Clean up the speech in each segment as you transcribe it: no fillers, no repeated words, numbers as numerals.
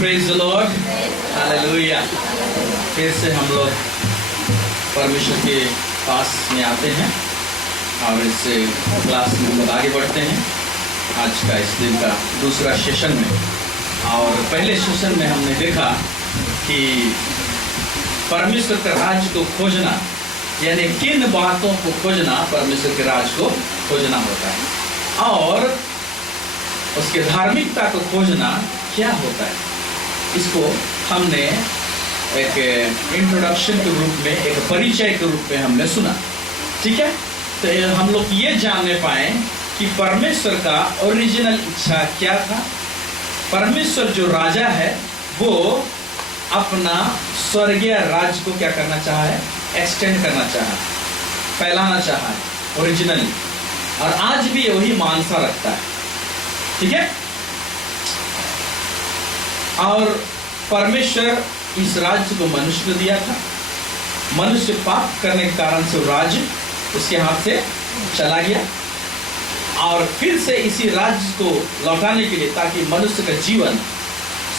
Praise the Lord, hallelujah. फिर से हम लोग परमेश्वर के पास में आते हैं और इस क्लास में हम लोग आगे बढ़ते हैं आज का इस दिन का दूसरा सेशन में। और पहले सेशन में हमने देखा कि परमेश्वर के राज्य को खोजना यानी किन बातों को खोजना, परमेश्वर के राज्य को खोजना होता है और उसके धार्मिकता को खोजना क्या होता है। इसको हमने एक इंट्रोडक्शन के रूप में, एक परिचय के रूप में हमने सुना, ठीक है। तो हम लोग ये जानने पाए कि परमेश्वर का ओरिजिनल इच्छा क्या था। परमेश्वर जो राजा है वो अपना स्वर्गीय राज्य को क्या करना चाहा है, एक्सटेंड करना चाहा, फैलाना चाहा है ओरिजिनली, और आज भी वही मानसा रखता है, ठीक है। और परमेश्वर इस राज्य को मनुष्य को दिया था। मनुष्य पाप करने के कारण से राज्य उसके हाथ से चला गया और फिर से इसी राज्य को लौटाने के लिए, ताकि मनुष्य का जीवन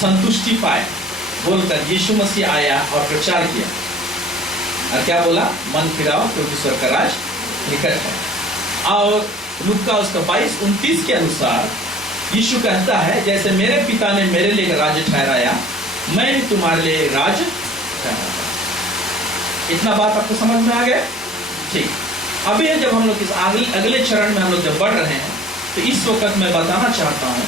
संतुष्टि पाए, बोलकर यीशु मसीह आया और प्रचार किया। और क्या बोला? मन फिराओ क्योंकि स्वर्ग का राज्य निकट है। और लूका उसका 22:29 के अनुसार यीशु कहता है, जैसे मेरे पिता ने मेरे लिए राज्य ठहराया, मैं भी तुम्हारे लिए राज्य ठहराता। इतना बात आपको समझ में आ गया? ठीक। अभी जब हम लोग इस अगले चरण में हम लोग जब बढ़ रहे हैं, तो इस वक्त मैं बताना चाहता हूँ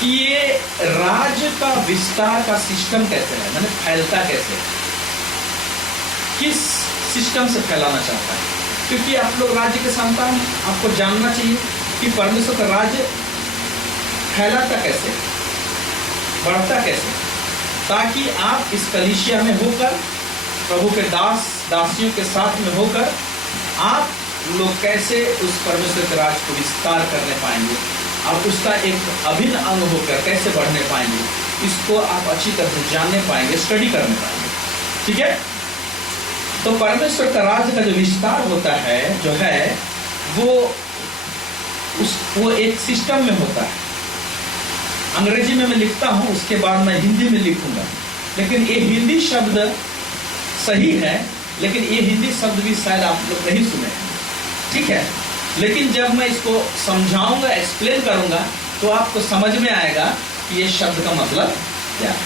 कि ये राज्य का विस्तार का सिस्टम कैसे है, मैंने फैलता कैसे, किस सिस्टम से फैलाना चाहता है। क्योंकि आप लोग राज्य के संतान, आपको जानना चाहिए कि परमेश्वर का राज्य फैलाता कैसे, बढ़ता कैसे, ताकि आप इस कलीसिया में होकर, प्रभु के दासियों के साथ में होकर, आप लोग कैसे उस परमेश्वर के राज्य को विस्तार करने पाएंगे, आप उसका एक अभिन्न अंग होकर कैसे बढ़ने पाएंगे, इसको आप अच्छी तरह से जानने पाएंगे, स्टडी करने पाएंगे, ठीक है। तो परमेश्वर का राज्य का जो विस्तार होता है, जो है वो एक सिस्टम में होता है। अंग्रेजी में मैं लिखता हूँ, उसके बाद मैं हिंदी में लिखूंगा, लेकिन ये हिंदी शब्द सही है, लेकिन ये हिंदी शब्द भी शायद आप लोग नहीं सुने हैं, ठीक है। लेकिन जब मैं इसको समझाऊंगा, एक्सप्लेन करूंगा, तो आपको समझ में आएगा कि ये शब्द का मतलब क्या है,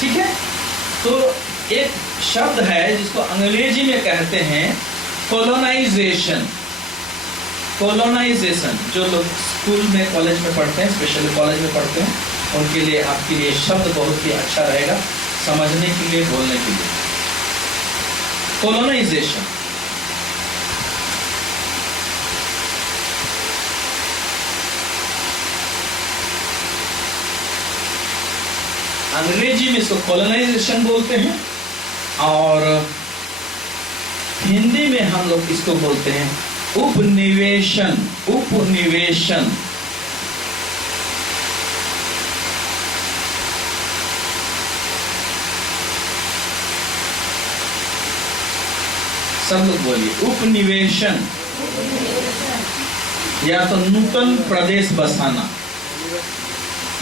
ठीक है। तो एक शब्द है जिसको अंग्रेजी में कहते हैं कॉलोनाइजेशन। कॉलोनाइजेशन, जो लोग स्कूल में, कॉलेज में पढ़ते हैं, स्पेशली कॉलेज में पढ़ते हैं, उनके लिए आपके लिए शब्द बहुत ही अच्छा रहेगा समझने के लिए, बोलने के लिए। कॉलोनाइजेशन अंग्रेजी में इसको कॉलोनाइजेशन बोलते हैं और हिंदी में हम लोग इसको बोलते हैं उपनिवेशन। उपनिवेशन सब लोग बोलिए, उपनिवेशन या तो नूतन प्रदेश बसाना,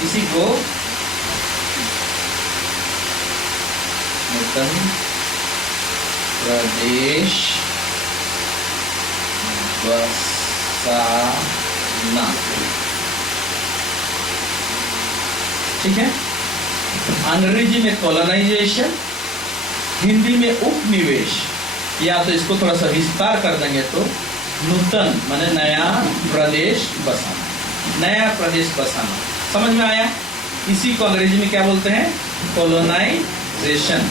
इसी को नूतन प्रदेश बसाना, ठीक है। अंग्रेजी में कॉलोनाइजेशन, हिंदी में उपनिवेश, या तो इसको थोड़ा सा विस्तार कर देंगे तो नूतन माने नया प्रदेश बसाना, नया प्रदेश बसाना। समझ में आया? इसी को अंग्रेजी में क्या बोलते हैं? कॉलोनाइजेशन।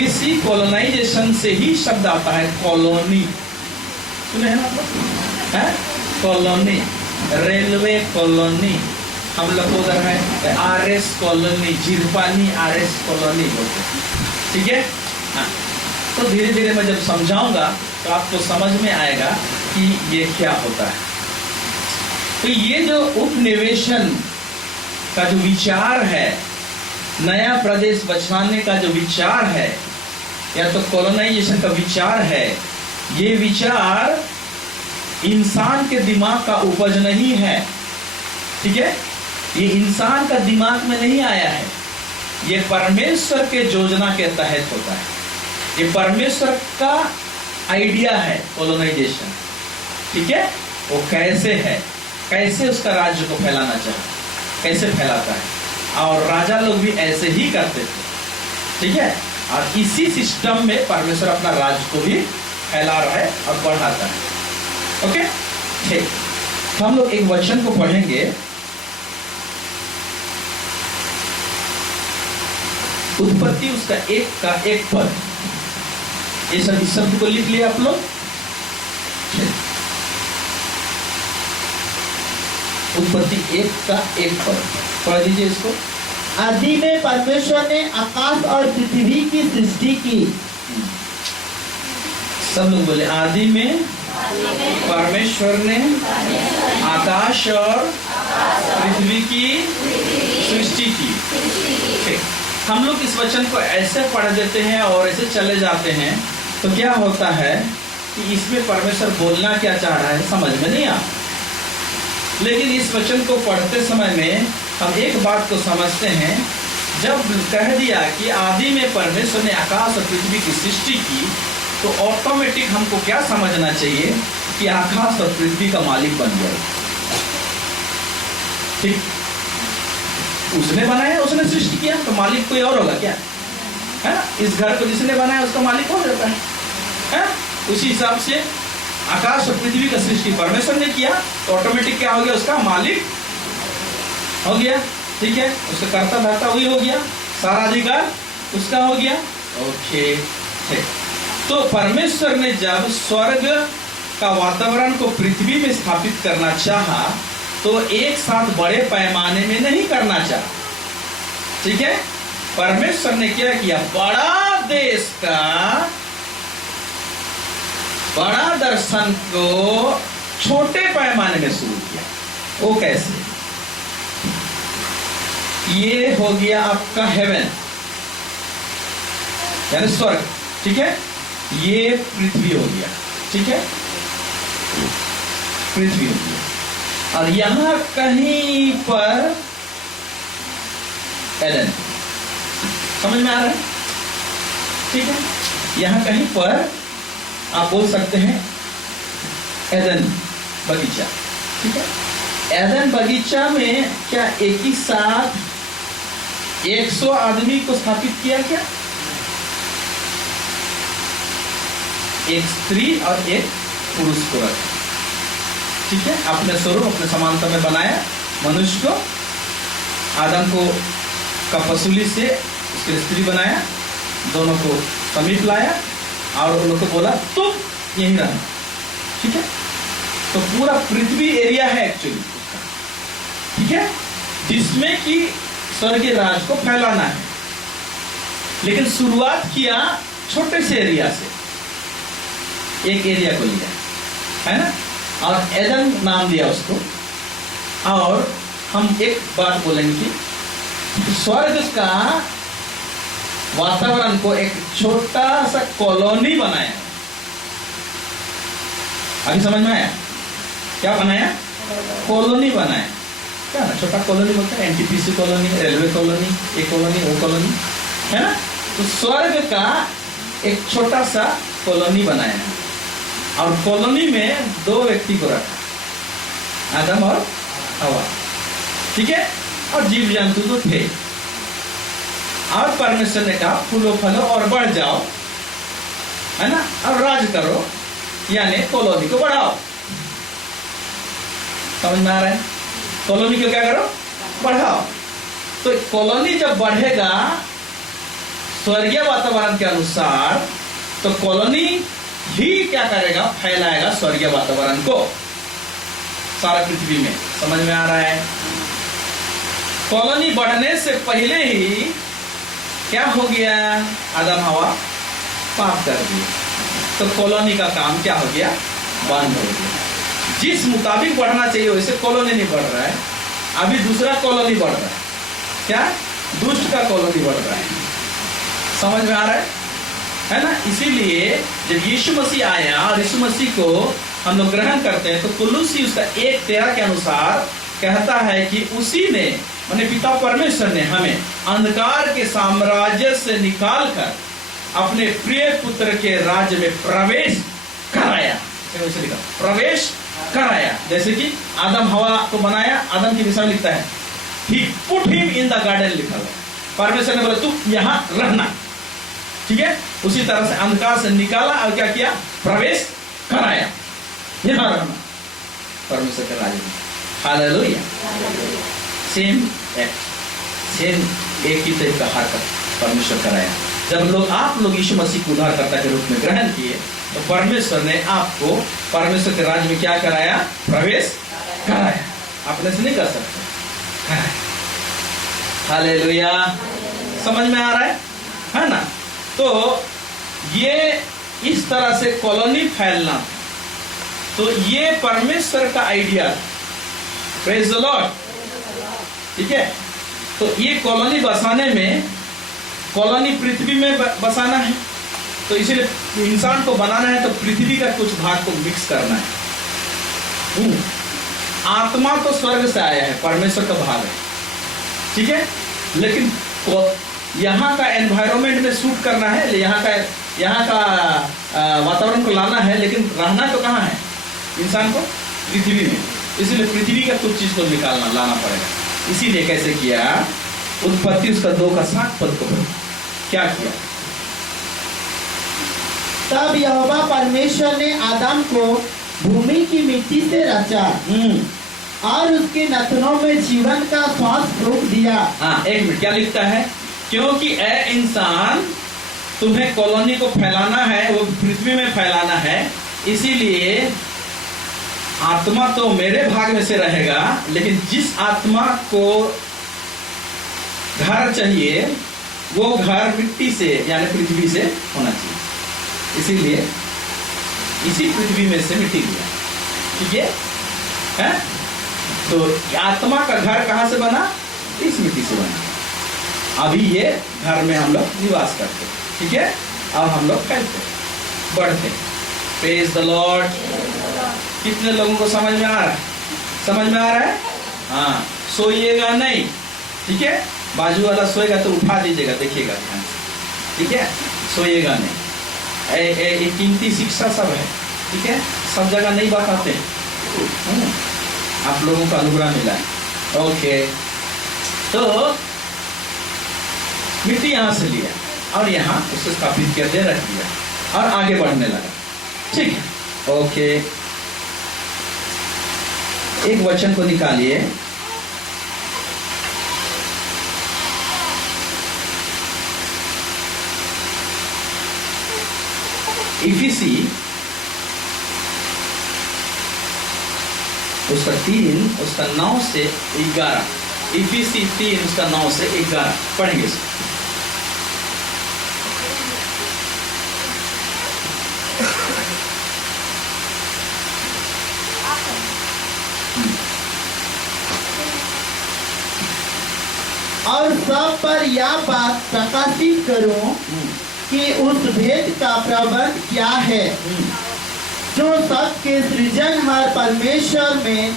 इसी कॉलोनाइजेशन से ही शब्द आता है कॉलोनी। सुने हैं मतलब है? कॉलोनी, रेलवे कॉलोनी, हम लोग उधर है RS colony, Jhirpani RS colony बोलते हैं, ठीक है। हाँ, तो धीरे धीरे मैं जब समझाऊंगा तो आपको समझ में आएगा कि ये क्या होता है। तो ये जो उपनिवेशन का जो विचार है, नया प्रदेश बसाने का जो विचार है, या तो कॉलोनाइजेशन का विचार है, ये विचार इंसान के दिमाग का उपज नहीं है, ठीक है। ये इंसान का दिमाग में नहीं आया है, ये परमेश्वर के योजना के तहत होता है। ये परमेश्वर का आइडिया है कॉलोनाइजेशन, ठीक है। वो कैसे है, कैसे उसका राज्य को फैलाना चाहता, कैसे फैलाता है, और राजा लोग भी ऐसे ही करते थे, ठीक है। और इसी सिस्टम में परमेश्वर अपना राज्य को भी फैला रहा है और बढ़ाता है। ओके, ठीक। तो हम लोग एक वचन को पढ़ेंगे, उत्पत्ति उसका 1 पद। ये सब इस शब्द को लिख लिया आप लोग। उत्पत्ति 1 पद पढ़ दीजिए इसको। आदि में परमेश्वर ने आकाश और पृथ्वी की सृष्टि की। सब लोग बोले, आदि में परमेश्वर ने आकाश और पृथ्वी की सृष्टि की। ठीक, हम लोग इस वचन को ऐसे पढ़ देते हैं और ऐसे चले जाते हैं, तो क्या होता है कि इसमें परमेश्वर बोलना क्या चाह रहा है समझ में नहीं आता। लेकिन इस वचन को पढ़ते समय में हम एक बात को समझते हैं, जब कह दिया कि आदि में परमेश्वर ने आकाश और पृथ्वी की सृष्टि की, तो ऑटोमेटिक हमको क्या समझना चाहिए कि आकाश और पृथ्वी का मालिक बन गया। ठीक, उसने बनाया, उसने सृष्टि किया, तो मालिक कोई और होगा क्या, है ना। इस घर को जिसने बनाया उसका मालिक हो जाता है। उसी हिसाब से आकाश और पृथ्वी का सृष्टि परमेश्वर ने किया, तो ऑटोमेटिक क्या हो गया, उसका मालिक हो गया। ठीक है, उसका कर्ता धर्ता वही हो गया, सारा अधिकार उसका हो गया। ओके, ठीक। तो परमेश्वर ने जब स्वर्ग का वातावरण को पृथ्वी में स्थापित करना चाहा, तो एक साथ बड़े पैमाने में नहीं करना चाहा। ठीक है, परमेश्वर ने क्या किया, बड़ा देश का बड़ा दर्शन को छोटे पैमाने में शुरू किया। वो कैसे, ये हो गया आपका हेवन यानी स्वर्ग, ठीक है। ये पृथ्वी हो गया, ठीक है, पृथ्वी हो गया। और यहां कहीं पर एडन, समझ में आ रहा है, ठीक है। यहां कहीं पर आप बोल सकते हैं एदन बगीचा, ठीक है। एदन बगीचा में क्या एक ही साथ 100 आदमी को स्थापित किया क्या, एक स्त्री और एक पुरुष को रखा, ठीक है। अपने स्वरूप अपने समानता में बनाया मनुष्य को, आदम को कपसूली से उसके स्त्री बनाया, दोनों को समीप लाया और उन लोग को बोला तुम यहीं रहना, ठीक है। तो पूरा पृथ्वी एरिया है एक्चुअली उसका, ठीक है, जिसमें कि स्वर्गीय राज को फैलाना है। लेकिन शुरुआत किया छोटे से एरिया से, एक एरिया को लिया, है ना, और एदन नाम दिया उसको। और हम एक बात बोलेंगे कि स्वर्ग का वातावरण को एक छोटा सा कॉलोनी बनाया। अभी समझ में आया क्या बनाया, कॉलोनी बनाया। क्या ना, छोटा कॉलोनी बोलते हैं, एनटीपीसी कॉलोनी, रेलवे कॉलोनी, एक कॉलोनी वो कॉलोनी, है ना। तो स्वर्ग का एक छोटा सा कॉलोनी बनाया है, और कॉलोनी में 2 व्यक्ति को रखा, आदम और हवा, ठीक है। और जीव जंतु तो थे, और परमेश्वर ने कहा फूलो फलो और बढ़ जाओ, है ना, और राज करो, यानी कॉलोनी को बढ़ाओ। समझ में आ रहा है, कॉलोनी को क्या करो, बढ़ाओ। तो कॉलोनी जब बढ़ेगा स्वर्गीय वातावरण के अनुसार, तो कॉलोनी ही क्या करेगा, फैलाएगा स्वर्गीय वातावरण को सारा पृथ्वी में। समझ में आ रहा है, कॉलोनी बढ़ने से पहले ही क्या हो गया, आदम हवा पाप कर दिए, तो कॉलोनी का काम क्या हो गया, बंद हो गया। जिस मुताबिक बढ़ना चाहिए वैसे कॉलोनी नहीं बढ़ रहा है, अभी दूसरा कॉलोनी बढ़ रहा है, क्या, दुष्ट का कॉलोनी बढ़ रहा है। समझ में आ रहा है ना। इसीलिए जब यीशु मसीह आया और यीशु मसीह को हम लोग ग्रहण करते हैं, तो कुलुसी उसका 1:13 के अनुसार कहता है कि उसी ने माने पिता परमेश्वर ने हमें अंधकार के साम्राज्य से निकालकर अपने प्रिय पुत्र के राज्य में प्रवेश कराया। प्रवेश कराया। जैसे कि आदम हवा को बनाया, आदम के विषय में लिखता है ही put him in the garden, लिखा हुआ। परमेश्वर ने बोला तू यहां रहना, ठीक है। उसी तरह से अंधकार से निकाला और क्या किया, प्रवेश कराया, यहां रहना परमेश्वर के राज्य में। हालेलुया। सेम एक्ट, सेम एक ही तरह का हरकत परमेश्वर कराया। जब आप लोग यीशु मसीह को उद्धारकर्ता के रूप में ग्रहण किए तो परमेश्वर ने आपको परमेश्वर के राज्य में क्या कराया, प्रवेश कराया। अपने से नहीं कर सकते, कराया। हालेलुया। समझ में आ रहा है ना। तो ये इस तरह से कॉलोनी फैलना, तो ये परमेश्वर का आइडिया, प्रेज द लॉर्ड, ठीक है। तो ये कॉलोनी बसाने में, कॉलोनी पृथ्वी में बसाना है, तो इसीलिए इंसान को बनाना है तो पृथ्वी का कुछ भाग को मिक्स करना है। आत्मा तो स्वर्ग से आया है, परमेश्वर का भाग है, ठीक है। लेकिन यहाँ का एनवायरमेंट में सूट करना है, यहाँ का वातावरण को लाना है, लेकिन रहना तो कहाँ है इंसान को, पृथ्वी में। इसलिए पृथ्वी का कुछ चीज को निकालना, लाना पड़ेगा। इसीलिए कैसे किया, उत्पत्ति उसका 2:7 पद को क्या किया, तब यहोवा परमेश्वर ने आदम को भूमि की मिट्टी से रचा और उसके नथनों में जीवन का श्वास फूंक दिया। हाँ, एक मिनट, क्या लिखता है, क्योंकि ए इंसान तुम्हें कॉलोनी को फैलाना है, वो पृथ्वी में फैलाना है, इसीलिए आत्मा तो मेरे भाग में से रहेगा, लेकिन जिस आत्मा को घर चाहिए वो घर मिट्टी से यानी पृथ्वी से होना चाहिए। इसीलिए इसी पृथ्वी में से मिट्टी लिया, ठीक है। तो आत्मा का घर कहां से बना, इस मिट्टी से बना। अभी ये घर में हम लोग निवास करते, ठीक है। अब हम लोग फैलते, बढ़ते। Praise the Lord. कितने लोगों को समझ में आ रहा है, समझ में आ रहा है। हाँ, सोइएगा नहीं, ठीक है। बाजू वाला सोएगा तो उठा दीजिएगा, देखिएगा ध्यान से, ठीक है। सोइएगा नहीं। ये कीमती शिक्षा सब है, ठीक है। सब जगह नहीं बताते, आप लोगों को अनुग्रह मिला है। ओके, तो मिट्टी यहां से लिया और यहाँ उसे स्थापित कर दे, रख दिया और आगे बढ़ने लगा, ठीक है। ओके, एक वचन को निकालिए, इफिसी उसका 3 उसका 9 से 11, इफिसी 3 उसका 9 से 11 पढ़ेंगे इसको। और सब पर यह बात प्रकाशित करूं कि उस भेद का प्रबंध क्या है जो सबके सृजनहार परमेश्वर में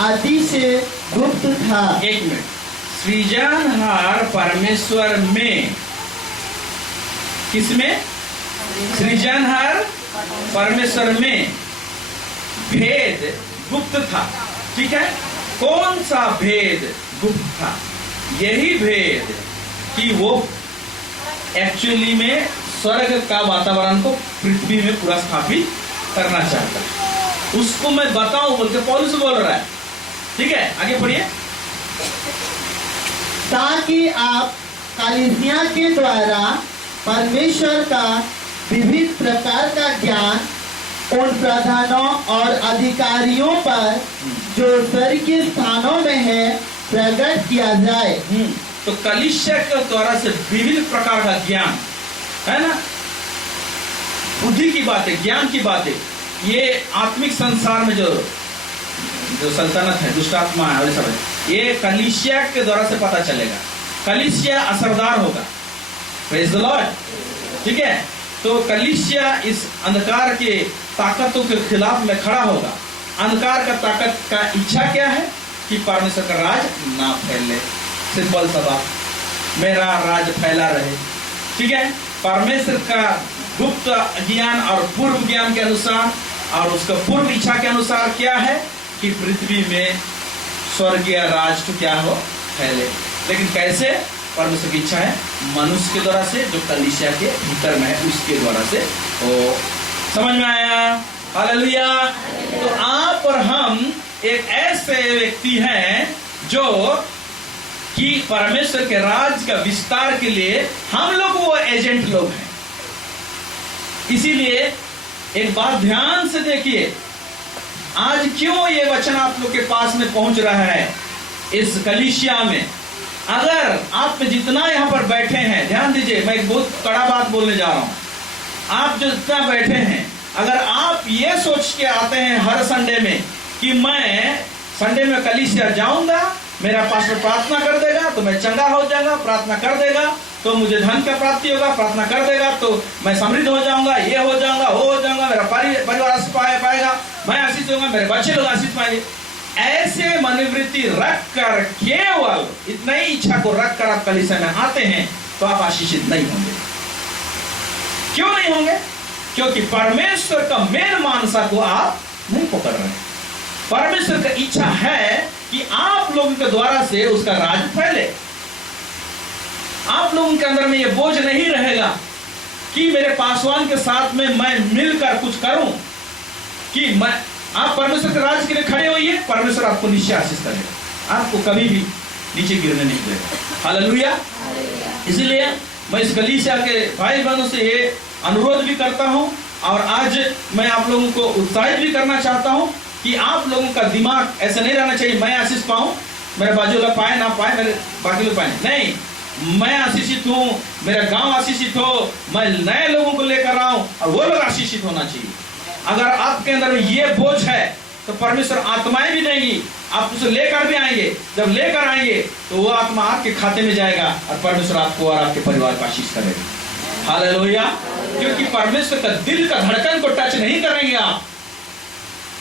आदि से गुप्त था। एक मिनट, सृजनहार परमेश्वर में, किसमें, सृजनहार परमेश्वर में भेद गुप्त था, ठीक है। कौन सा भेद गुप्त था, यही भेद कि वो एक्चुअली में स्वर्ग का वातावरण को पृथ्वी में पूरा स्थापित करना चाहता है। उसको मैं बताऊं बोल के पौलुस बोल रहा है, ठीक है। आगे पढ़िए। ताकि आप कलीसिया के द्वारा परमेश्वर का विविध प्रकार का ज्ञान उन प्रधानों और अधिकारियों पर जो स्वर्गीय स्थानों में है प्रकट किया जाए। तो कलीसिया के द्वारा से विभिन्न प्रकार का ज्ञान है ना, बुद्धि की बातें, ज्ञान की बातें, ये आत्मिक संसार में जो सल्तनत है, दुष्ट आत्मा है और सब है, ये कलीसिया के द्वारा से पता चलेगा। कलीसिया असरदार होगा, प्रेज द लॉर्ड, ठीक है। तो कलीसिया इस अंधकार के ताकतों के खिलाफ में खड़ा होगा। अंधकार का ताकत का इच्छा क्या है, कि परमेश्वर का राज ना फैले। सिंपल सा बात, मेरा राज फैला रहे। ठीक है, परमेश्वर का गुप्त ज्ञान और पूर्व ज्ञान के अनुसार और उसका पूर्व इच्छा के अनुसार क्या है कि पृथ्वी में स्वर्गीय राज तो क्या हो, फैले। लेकिन कैसे? परमेश्वर की इच्छा है मनुष्य के द्वारा से, जो कलीसिया के भीतर में है उसके द्वारा से हो। समझ में आया? हालेलुया। तो आप और हम एक ऐसे व्यक्ति हैं जो कि परमेश्वर के राज का विस्तार के लिए हम लोग वो एजेंट लोग हैं। इसीलिए एक बात ध्यान से देखिए, आज क्यों ये वचन आप लोग के पास में पहुंच रहा है इस कलीसिया में। अगर आप में जितना यहां पर बैठे हैं, ध्यान दीजिए, मैं एक बहुत कड़ा बात बोलने जा रहा हूं। आप जो जितना बैठे हैं, अगर आप ये सोच के आते हैं हर संडे में कि मैं संडे में कलीसिया जाऊंगा, मेरा पास्टर प्रार्थना कर देगा तो मैं चंगा हो जाऊंगा, प्रार्थना कर देगा तो मुझे धन का प्राप्ति होगा, प्रार्थना कर देगा तो मैं समृद्ध हो जाऊंगा, ये हो जाऊंगा, वो हो जाऊंगा, मेरा परिवार आशीष पाएगा, मैं आशीष होगा, मेरे बच्चे लोग आशीष पाएंगे। ऐसे मनोवृत्ति रख कर, केवल इतना ही इच्छा को रख कर आप कलीसिया में आते हैं तो आप आशीषित नहीं होंगे। क्यों नहीं होंगे? क्योंकि परमेश्वर का मेन मानसा को आप नहीं पकड़ रहे हैं। परमेश्वर का इच्छा है कि आप लोगों के द्वारा से उसका राज फैले। आप लोगों के अंदर में यह बोझ नहीं रहेगा कि मेरे पासवान के साथ में मैं मिलकर कुछ करूं, कि मैं आप परमेश्वर के राज के लिए खड़े होइए, परमेश्वर आपको निश्चय आशीष करेगा, आपको कभी भी नीचे गिरने नहीं देगा। हालेलुया। इसलिए मैं इस कलीसिया के भाई बहनों से ये अनुरोध भी करता हूं और आज मैं आप लोगों को उत्साहित भी करना चाहता हूं कि आप लोगों का दिमाग ऐसा नहीं रहना चाहिए मैं आशीष पाऊं, मेरे बाजू वाला पाए ना पाए, मेरे बाकी लोग पाए। नहीं, मैं आशीषित हूं, मेरा गांव आशीषित हो, मैं नए लोगों को लेकर आऊं और वो लोग आशीषित होना चाहिए। अगर आपके अंदर में ये बोझ है तो परमेश्वर आत्माएं भी देंगी, आप उसे लेकर भी आएंगे। जब लेकर आएंगे तो वो आत्मा आपके खाते में जाएगा और परमेश्वर आपको और आपके परिवार को आशीष करेगा। हालेलुया। क्योंकि परमेश्वर का दिल का धड़कन को टच नहीं करेंगे आप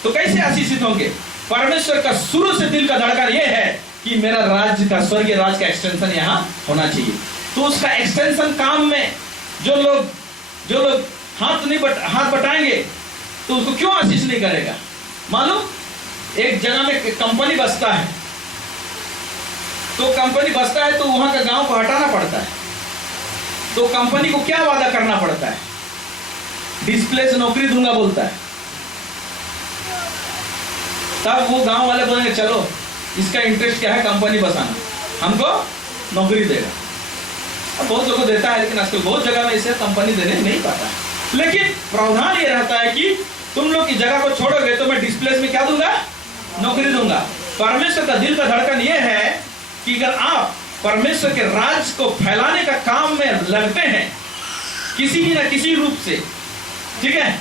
तो कैसे आशीषित होंगे? परमेश्वर का शुरू से दिल का धड़कन ये है कि मेरा राज्य का, स्वर्गीय राज का एक्सटेंशन यहाँ होना चाहिए। तो उसका एक्सटेंशन काम में जो लोग हाथ बटाएंगे तो उसको क्यों आशीष नहीं करेगा? मालूम, एक जगह में कंपनी बसता है तो वहां का गांव को हटाना पड़ता है। तो कंपनी को क्या वादा करना पड़ता है? डिस्प्ले से नौकरी दूंगा बोलता है। तब वो गांव वाले बोलेंगे चलो इसका इंटरेस्ट क्या है, कंपनी बसाना, हमको नौकरी देगा। अब बहुत लोगों को देता है, लेकिन आजकल बहुत जगह में इसे कंपनी देने नहीं पाता है। लेकिन प्रावधान ये रहता है कि तुम लोग की जगह को छोड़ोगे तो मैं डिस्प्लेस में क्या दूंगा? नौकरी दूंगा। परमेश्वर का दिल का धड़कन ये है कि अगर आप परमेश्वर के राज को फैलाने का काम में लगते हैं किसी भी ना किसी रूप से, ठीक है,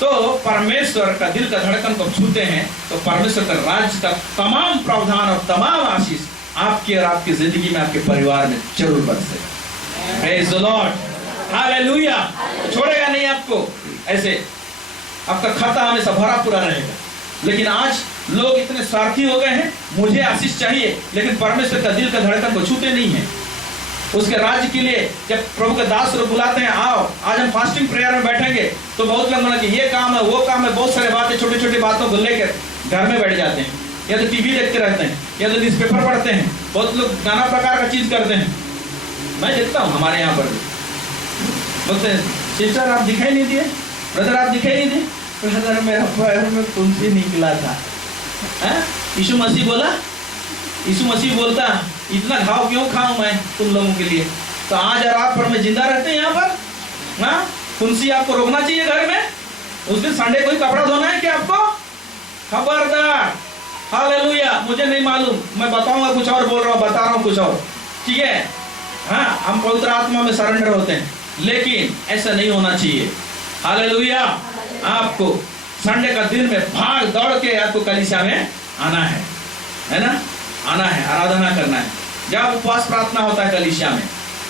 तो परमेश्वर का दिल का धड़कन को छूते हैं तो परमेश्वर का राज का तमाम प्रावधान और तमाम आशीष आपकी और आपकी जिंदगी में, आपके परिवार में जरूर बरसेगा। Praise the Lord. हालेलुया। छोड़ेगा नहीं आपको, ऐसे आपका खाता हमेशा भरा पूरा रहेगा। लेकिन आज लोग इतने स्वार्थी हो गए हैं, मुझे आशीष चाहिए, लेकिन परमेश्वर का दिल का धड़कन को छूते नहीं है। उसके राज्य के लिए जब प्रभु के दास लोग बुलाते हैं, आओ आज हम फास्टिंग प्रेयर में बैठेंगे, तो बहुत लोग बोला कि ये काम है, वो काम है, बहुत सारे बातें, छोटी छोटी बातों को लेकर घर में बैठ जाते हैं, या तो टीवी देखते रहते हैं, या तो न्यूज़पेपर पढ़ते हैं। बहुत लोग नाना प्रकार का चीज करते हैं। मैं देखता हूँ हमारे यहाँ पर भी बोलते हैं, सिस्टर आप दिखाई नहीं दिए, ब्रदर आप दिखाई नहीं दिए। ब्रदर मेरा पैर में तुलसी निकला था। यीशु मसीह बोला, यीशु मसीह बोलता इतना घाव क्यों खाऊं मैं तुम लोगों के लिए? तो आज और आप पर में जिंदा रहते हैं यहाँ पर। हाँ, तुलसी आपको रोकना चाहिए घर में। उस दिन संडे कोई कपड़ा धोना है क्या आपको? खबरदार। हालेलुया। मुझे नहीं मालूम, मैं बताऊंगा कुछ और, बोल रहा हूँ, बता रहा हूँ कुछ और, ठीक है। हाँ, हम पवित्र आत्मा में सरेंडर होते हैं, लेकिन ऐसा नहीं होना चाहिए। हालेलुया। आपको संडे का दिन में भाग दौड़ के आपको कलीसिया में आना है ना, आना है, आराधना करना है। जब उपवास प्रार्थना होता है कलीसिया में,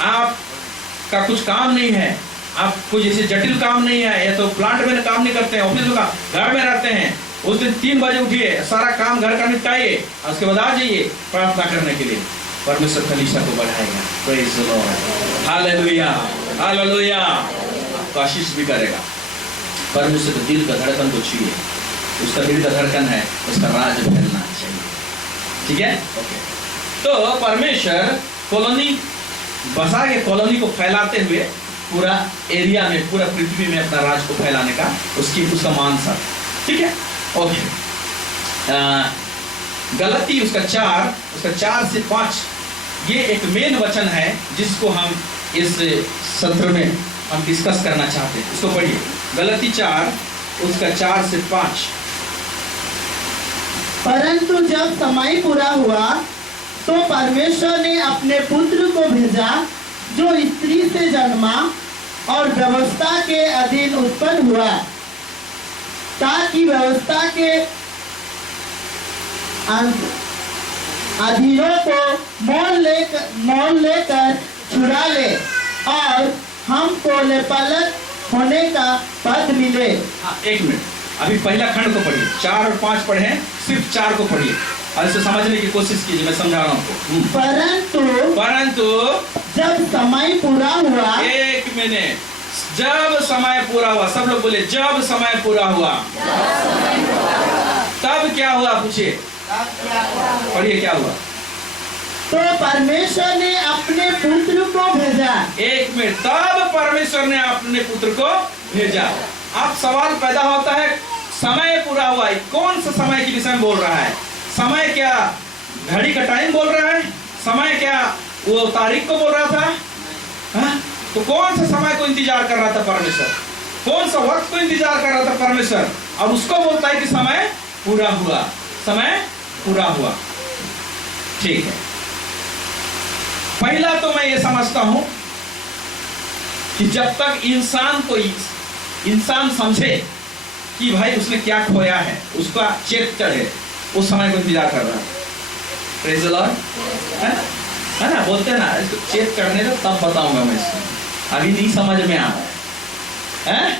आपका कुछ काम नहीं है, आप कुछ ऐसे जटिल काम नहीं है, या तो प्लांट में काम नहीं करते हैं, ऑफिस में, घर में रहते हैं, उस दिन 3 बजे उठिए, सारा काम घर का निपटाइए, और उसके बाद आ जाइए प्रार्थना करने के लिए। परमेश्वर कलीसिया को बढ़ाएगा। Praise the Lord, hallelujah, hallelujah. आपको आशीष भी करेगा। परमेश्वर के दिल का धड़कन को छुइए, उसका दिल का धड़कन है, उसका राज फैलना चाहिए। ठीक है, ओके। तो परमेश्वर कॉलोनी बसा के कॉलोनी को फैलाते हुए पूरा एरिया में, पूरा पृथ्वी में अपना राज को फैलाने का उसका मानसा। ठीक है, ओके। गलती उसका 4 से 5 ये एक मेन वचन है जिसको हम इस सत्र में हम डिस्कस करना चाहते हैं। इसको पढ़िए, गलती 4 उसका 4 से 5। परंतु जब समय पूरा हुआ तो परमेश्वर ने अपने पुत्र को भेजा, जो स्त्री से जन्मा और व्यवस्था के अधीन उत्पन्न हुआ, ताकि व्यवस्था के अधीनों को मोल लेकर छुड़ा ले और हमको लेपलक होने का पद मिले। हाँ, 1 मिनट, अभी पहला खंड को पढ़िए। 4 और 5 पढ़े, सिर्फ 4 को पढ़िए और इसे समझने की कोशिश कीजिए, मैं समझा रहा हूँ आपको। परंतु जब समय पूरा हुआ, 1 मिनट, जब समय पूरा हुआ, सब लोग बोले जब समय पूरा हुआ। तब क्या हुआ, पूछिए, पढ़िए क्या हुआ। तो परमेश्वर ने अपने पुत्र को भेजा। 1 मिनट, तब परमेश्वर ने अपने पुत्र को भेजा। अब सवाल पैदा होता है, समय पूरा हुआ, कौन सा समय के विषय में बोल रहा है? समय क्या घड़ी का टाइम बोल रहा है? समय क्या वो तारीख को बोल रहा था? हा? तो कौन सा समय को इंतजार कर रहा था परमेश्वर? कौन सा वक्त को इंतजार कर रहा था परमेश्वर? और उसको बोलता है कि समय पूरा हुआ, समय पूरा हुआ। ठीक है, पहला तो मैं ये समझता हूं कि जब तक इंसान समझे कि भाई उसने क्या खोया है, उसका चेत चढ़े, उस समय को इंतजार कर रहा है। प्रेज़ द लॉर्ड, है ना? बोलते हैं ना, इसको चेत चढ़ने दो तब बताऊंगा मैं इसको, अभी नहीं समझ में आ रहा है।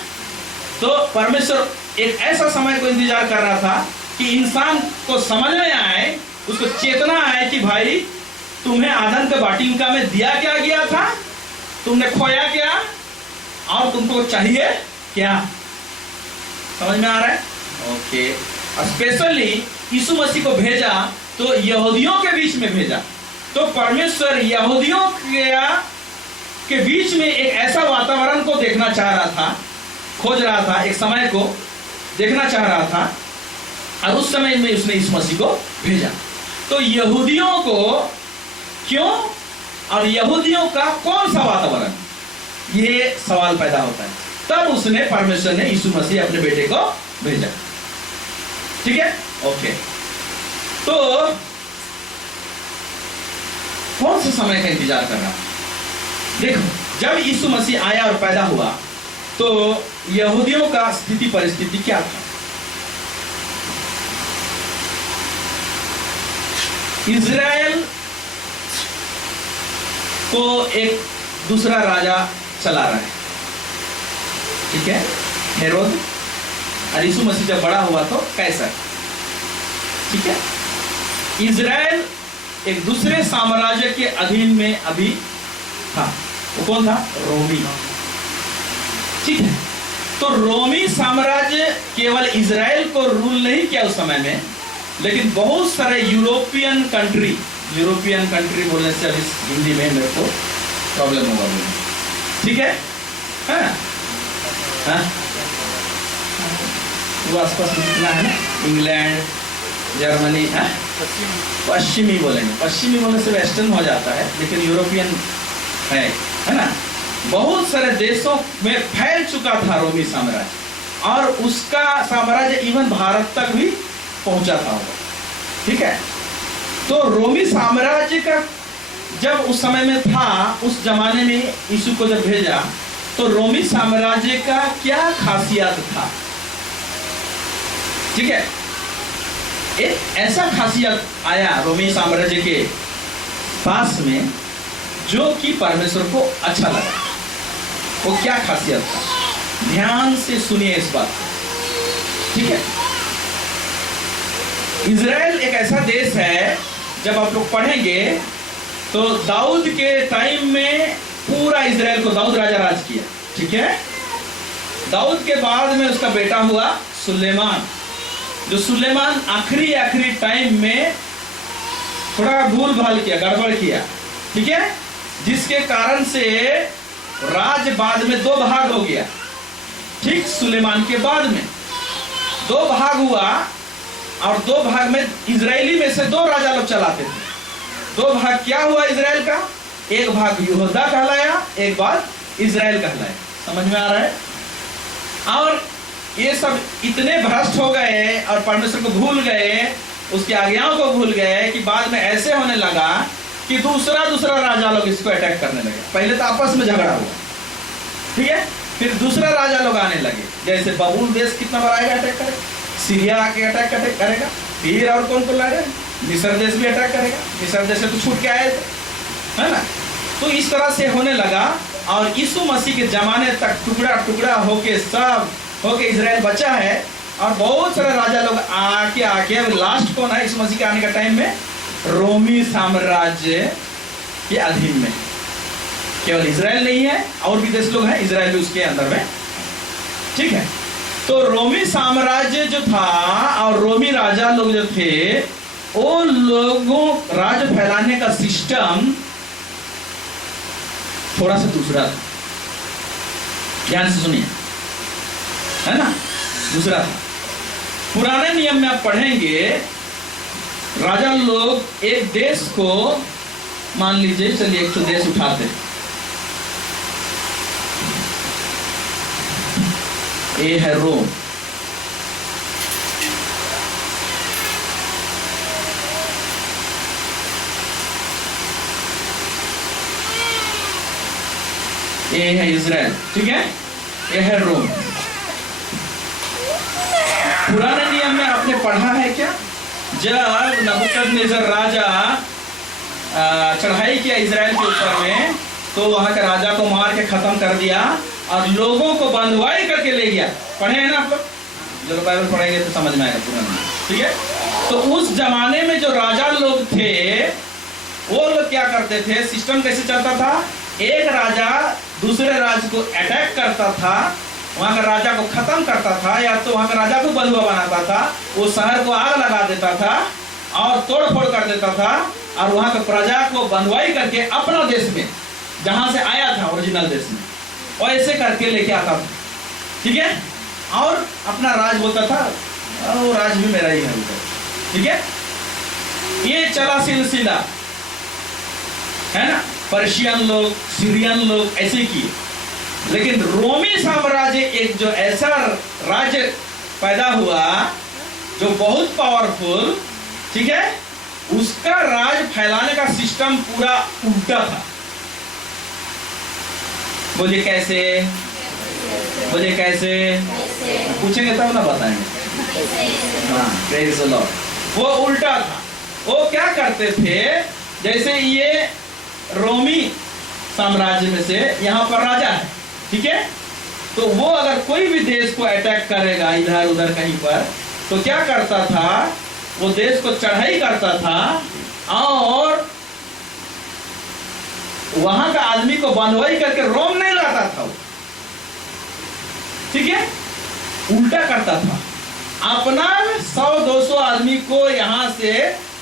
तो परमेश्वर एक ऐसा समय को इंतजार कर रहा था कि इंसान को समझ में आए, उसको चेतना आए कि भाई तुम्हें आदम के वाटिका में दिया क्या गया था, तुमने खोया क्या और तुमको चाहिए क्या। समझ में आ रहा है? ओके। स्पेशली यीशु मसीह को भेजा तो यहूदियों के बीच में भेजा। तो परमेश्वर यहूदियों के बीच में एक ऐसा वातावरण को देखना चाह रहा था, खोज रहा था, एक समय को देखना चाह रहा था, और उस समय में उसने यीशु मसीह को भेजा। तो यहूदियों को क्यों और यहूदियों का कौन सा वातावरण, ये सवाल पैदा होता है। तब उसने परमेश्वर ने यीशु मसीह अपने बेटे को भेजा। ठीक है, ओके। तो कौन सा समय का इंतजार कर रहा है? देखो, जब यीशु मसीह आया और पैदा हुआ तो यहूदियों का स्थिति परिस्थिति क्या था? इज़राइल को एक दूसरा राजा चला रहा है, ठीक है, हेरोद। और यीशु मसीह जब बड़ा हुआ तो कैसर, ठीक है। इज़राइल एक दूसरे साम्राज्य के अधीन में अभी था। वो कौन था? रोमी, ठीक है। तो रोमी साम्राज्य केवल इज़राइल को रूल नहीं किया उस समय में, लेकिन बहुत सारे यूरोपियन कंट्री बोलने से अभी हिंदी में मेरे को प्रॉब्लम होगा बोलने, ठीक है, हाँ हाँ, वो आसपास कितना है ना, इंग्लैंड, जर्मनी, हाँ, पश्चिमी बोलेंगे, पश्चिमी बोलने से वेस्टर्न हो जाता है, लेकिन यूरोपियन है ना। बहुत सारे देशों में फैल चुका था रोमी साम्राज्य, और उसका साम्राज्य इवन भारत तक भी पहुंचा था, ठीक है। तो रोमी साम्राज्य का जब उस समय में था, उस जमाने में यीशु को जब भेजा, तो रोमी साम्राज्य का क्या खासियत था, ठीक है। एक ऐसा खासियत आया रोमी साम्राज्य के पास में जो कि परमेश्वर को अच्छा लगा। वो क्या खासियत था? ध्यान से सुनिए इस बात को, ठीक है। इजराइल एक ऐसा देश है, जब आप लोग पढ़ेंगे तो दाऊद के टाइम में पूरा इजराइल को दाऊद राजा राज किया, ठीक है। दाऊद के बाद में उसका बेटा हुआ सुलेमान, जो सुलेमान आखिरी टाइम में थोड़ा भूल भाल किया, गड़बड़ किया, ठीक है, जिसके कारण से राज बाद में 2 भाग हो गया। ठीक सुलेमान के बाद में 2 भाग हुआ, और 2 भाग में इजरायली में से 2 राजा लोग चलाते थे। 2 भाग क्या हुआ इजराइल का? एक भाग यहूदा कहलाया, एक भाग इजराइल कहलाया। समझ में आ रहा है? और ये सब इतने भ्रष्ट हो गए और परमेश्वर को भूल गए, उसकी आज्ञाओं को भूल गए, कि बाद में ऐसे होने लगा कि दूसरा राजा लोग इसको अटैक करने लगे। पहले तो आपस में झगड़ा हुआ, ठीक है, फिर दूसरा राजा लोग आने लगे। जैसे बबूल देश कितना बार आएगा अटैक करेगा, सीरिया आके अटैक करेगा, फिर और कौन लड़े, मिस्र देश भी अटैक करेगा। मिस्र देश से तो छूट के आए थे, है ना। तो इस तरह से होने लगा, और यीशु मसीह के जमाने तक टुकड़ा होके सब होके इजराइल बचा है। और बहुत सारे राजा लोग आके अब लास्ट कौन है यीशु मसीह के आने का टाइम में? रोमी साम्राज्य के अधीन में। केवल इजराइल नहीं है, और भी देश लोग हैं, इजराइल भी उसके अंदर में, ठीक है। तो रोमी साम्राज्य जो था और रोमी राजा लोग जो थे, वो लोगों राज्य फैलाने का सिस्टम थोड़ा सा दूसरा था। ध्यान से सुनिए, है ना, दूसरा था। पुराने नियम में आप पढ़ेंगे, राजा लोग एक देश को, मान लीजिए, चलिए एक तो देश उठाते, ये है रोम, ये है इजराइल, ठीक है, ये है रोम। पुराने नियम में आपने पढ़ा है क्या? जब नबूकदनेस्सर राजा चढ़ाई किया इजराइल के ऊपर में, तो वहां के राजा को मार के खत्म कर दिया और लोगों को बंधुआई करके ले गया। पढ़े हैं ना आप लोग? जब बाइबल पढ़ेंगे तो समझ में आएगा पुराना, ठीक है। तो उस जमाने में जो राजा लोग थे, वो लोग क्या करते थे? सिस्टम कैसे चलता था? एक राजा दूसरे राज्य को अटैक करता था, वहां का राजा को खत्म करता था, या तो वहां का राजा को बंधुआ बनाता था, वो शहर को आग लगा देता था और तोड़ फोड़ कर देता था, और वहां के प्रजा को बंधुआई करके अपना देश में, जहां से आया था ओरिजिनल देश में, वैसे करके लेके आता था, ठीक है। और अपना राज बोलता था, वो राज भी मेरा ही है, ठीक है। ये चला सिलसिला, है ना। पर्शियन लोग, सीरियन लोग ऐसे किए। लेकिन रोमी साम्राज्य एक जो ऐसा राज्य पैदा हुआ जो बहुत पावरफुल, ठीक है, उसका राज फैलाने का सिस्टम पूरा उल्टा था। बोलिए कैसे? बोलिए कैसे? पूछेंगे तब ना बताएंगे। हाँ, प्रेज़ द लॉर्ड। वो उल्टा था। वो क्या करते थे? जैसे ये रोमी साम्राज्य में से यहाँ पर राजा है, ठीक है, तो वो अगर कोई भी देश को अटैक करेगा इधर उधर कहीं पर, तो क्या करता था? वो देश को चढ़ाई करता था और वहां का आदमी को बंधुआई करके रोम नहीं लाता था वो, ठीक है, उल्टा करता था। अपना 100-200 आदमी को यहां से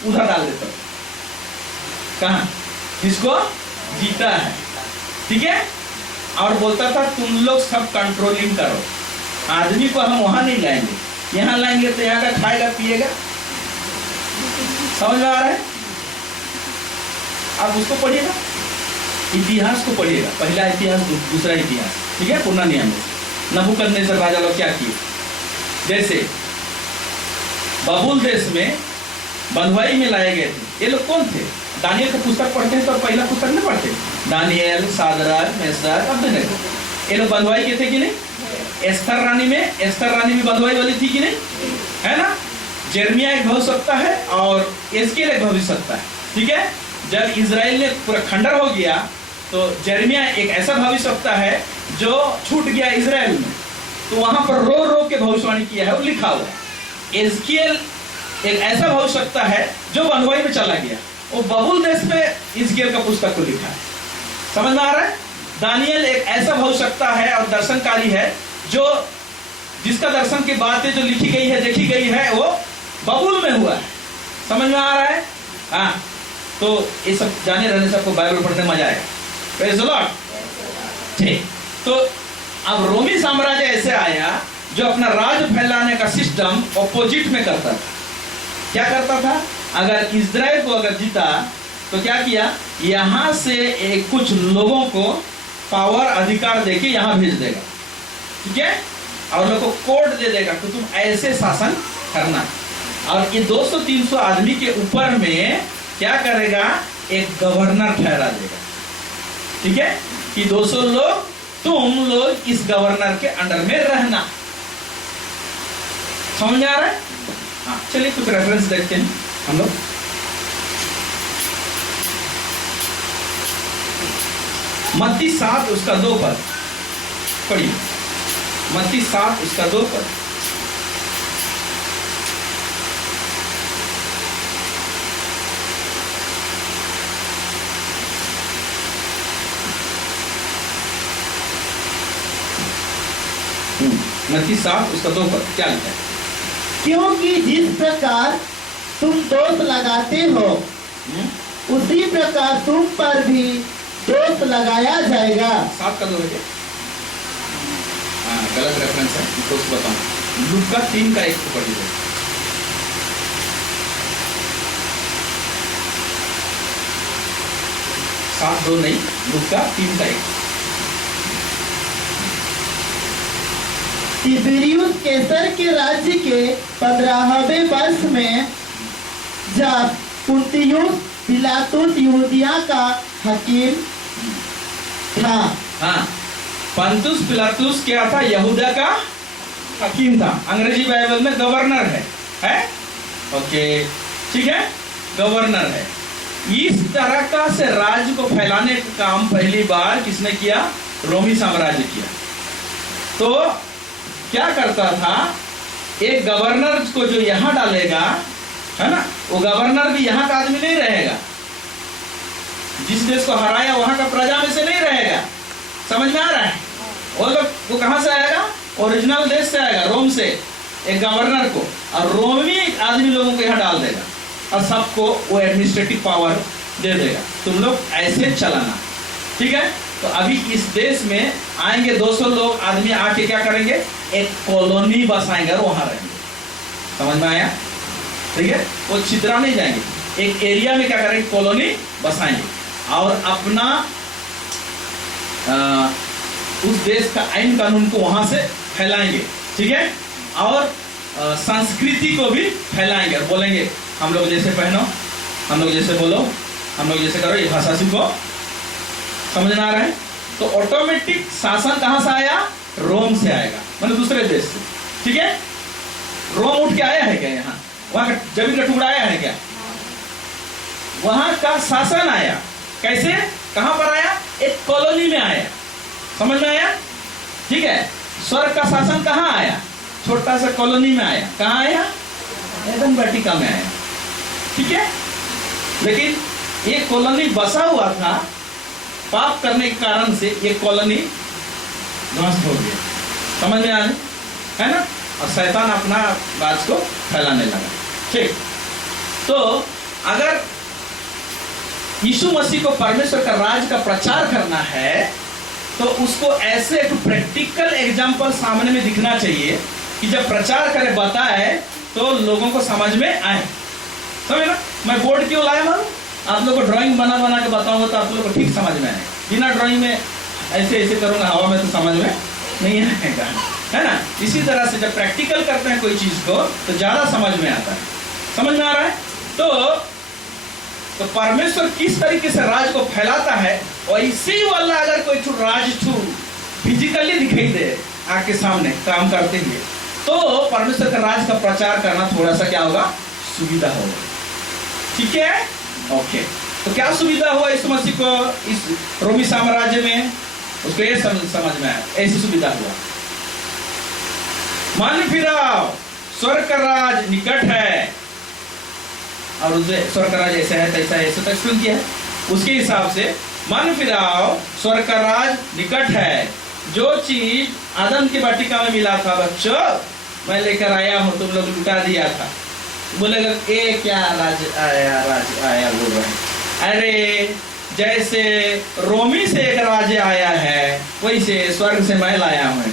उधर डाल देता था। कहां? जिसको जीता है, ठीक है, और बोलता था तुम लोग सब कंट्रोलिंग करो, आदमी को हम वहां नहीं लाएंगे, यहाँ लाएंगे तो यहाँ का खाएगा पिएगा। समझ में आ रहा है? आप उसको पढ़िएगा, इतिहास को पढ़िएगा, पहला इतिहास दूसरा इतिहास, ठीक है, पुराना नियम में नबूकदनेस्सर राजा लोग क्या किए। जैसे बाबुल देश में बंधुआई में लाए गए थे। ये लोग कौन थे? दानियल का पुस्तक पढ़ते हैं तो पहला पुस्तक नहीं पढ़ते? दानियल, सादराक, मेशक, अबेदनगो, ये लोग बंधुआई के थे कि नहीं? एस्तर रानी भी बंधुआई वाली थी कि नहीं? है ना। यिर्मयाह एक भविष्यवक्ता है और एजकेल एक भविष्यवक्ता है, ठीक है। जब इजराइल ने पूरा खंडर हो गया तो यिर्मयाह एक ऐसा भविष्यवक्ता है जो छूट गया इजराइल में, तो वहां पर रो रो के भविष्यवाणी किया है, वो लिखा हुआ है। एजकेल एक ऐसा भविष्यवक्ता है जो बंधुआई में चला गया, वो बबुल देश में हिजकिय्याह का पुस्तक को लिखा है। समझ में आ रहा है? दानियल एक ऐसा भविष्यवक्ता है और दर्शनकारी है जो जिसका दर्शन की बातें जो लिखी गई है, देखी गई है, वो बबुल में हुआ है। समझ में आ रहा है? हाँ, तो ये सब जाने रहने से आपको बाइबल पढ़ने मजा आएगा। Praise the Lord. ठीक, तो अब रोमी साम्राज्य ऐसे आया जो अपना राज फैलाने का सिस्टम ऑपोजिट में करता था। क्या करता था? अगर इजराइल को अगर जीता तो क्या किया, यहां से कुछ लोगों को पावर अधिकार देके यहां भेज देगा, ठीक है, और लोगों को कोड दे देगा कि तुम ऐसे शासन करना। और ये 200-300 आदमी के ऊपर में क्या करेगा, एक गवर्नर ठहरा देगा, ठीक है, कि 200 लोग, तुम लोग इस गवर्नर के अंडर में रहना। समझ में आ रहा है? हाँ, चलिए कुछ रेफरेंस देखते हैं हम लोग। मत्ती 7 उसका 2 पद पढ़िए। मत्ती 7 उसका 2 पद। मत्ती 7 उसका 2 पद क्या लिखा है? क्योंकि जिस प्रकार तुम दोष लगाते हो उसी प्रकार तुम पर भी दोष लगाया जाएगा। 7 का 2 है क्या? हाँ, गलत रेफरेंस है, दोस्त बताऊं। लूका 3 का 1 को पढ़ लीजिए। सात 2 नहीं, लूका 3 का 1। तिबिरियुस कैसर के राज्य के 15वें वर्ष में जब पुन्तियुस पिलातुस यहूदिया का हकीम था। हाँ, पुन्तियुस पिलातुस क्या था? यहूदा का हकीम था। अंग्रेजी बाइबल में गवर्नर है? ओके, ठीक है, गवर्नर है। इस तरह का से राज्य को फैलाने का काम पहली बार किसने किया? रोमी साम्राज्य किया। तो क्या करता था, एक गवर्नर को जो यहां डालेगा, है ना, वो गवर्नर भी यहां का आदमी नहीं रहेगा, जिस देश को हराया वहां का प्रजा में से नहीं रहेगा। समझ में आ रहा है? वो लोग वो कहां से आएगा? ओरिजिनल देश से आएगा, रोम से, एक गवर्नर को, और रोमी आदमी लोगों को यहां डाल देगा और सबको वो एडमिनिस्ट्रेटिव पावर दे देगा, तुम लोग ऐसे चलाना, ठीक है। तो अभी इस देश में आएंगे 200 लोग आदमी, आके क्या करेंगे? एक कॉलोनी बसाएंगे और वहां रहेंगे। समझ में आया? ठीक है, वो छितरा नहीं जाएंगे, एक एरिया में क्या करेंगे? कॉलोनी बसाएंगे और अपना उस देश का आईन कानून को वहां से फैलाएंगे, ठीक है, और संस्कृति को भी फैलाएंगे और बोलेंगे हम लोग जैसे पहनो, हम लोग जैसे बोलो, हम लोग जैसे करो, ये भाषा सीखो। समझ में आ रहा है? तो ऑटोमेटिक शासन कहां से आया? रोम से आएगा, मतलब दूसरे देश से, ठीक है। रोम उठ के आया है क्या यहाँ? वहां का जमीन का टुकड़ा आया है क्या? वहां का शासन आया। कैसे? कहां पर आया? एक कॉलोनी में आया। समझ में आया? ठीक है। स्वर्ग का शासन कहां आया? छोटा सा कॉलोनी में आया। कहां आया? एडन वाटिका में आया, ठीक है। लेकिन ये कॉलोनी बसा हुआ था, पाप करने के कारण से ये कॉलोनी ध्वस्त हो गया। समझ में आ रही है ना? और शैतान अपना राज को फैलाने लगा, ठीक। तो अगर यीशु मसीह को परमेश्वर का राज का प्रचार करना है तो उसको ऐसे एक प्रैक्टिकल एग्जाम्पल सामने में दिखना चाहिए कि जब प्रचार करे, बताए, तो लोगों को समझ में आए। समझ ना? मैं बोर्ड क्यों लाया मालूम? आप लोगों को ड्राइंग बना बना के बताऊंगा तो आप लोगों को ठीक समझ में आए। बिना ड्राइंग में ऐसे ऐसे करूंगा हवा में तो समझ में नहीं आएगा, है ना। इसी तरह से जब प्रैक्टिकल करते हैं कोई चीज को तो ज्यादा समझ में आता है। समझ में आ रहा है? तो परमेश्वर किस तरीके से राज को फैलाता है, और इसी वाला अगर कोई राज फिजिकली दिखाई दे आपके सामने काम करते हुए, तो परमेश्वर का राज का प्रचार करना थोड़ा सा क्या होगा? सुविधा होगा, ठीक है। ओके, तो क्या सुविधा हुआ यीशु मसीह को इस रोमी साम्राज्य में? उसको ये समझ में आया, ऐसी सुविधा हुआ। मन फिराओ, स्वर्ग का राज निकट है, और उसे स्वर्ग का राज ऐसा है तैसा है, ऐसा एक्सप्लेन किया है। उसके हिसाब से मन फिराओ, स्वर्ग का राज निकट है। जो चीज आदम की वाटिका में मिला था बच्चों, मैं लेकर आया हूँ, तुम लोग लुटा दिया था। बोलेगा ए क्या राज आया बोल रहे हैं। अरे जैसे रोमी से एक राज आया है, वैसे स्वर्ग से मैं लाया हूँ।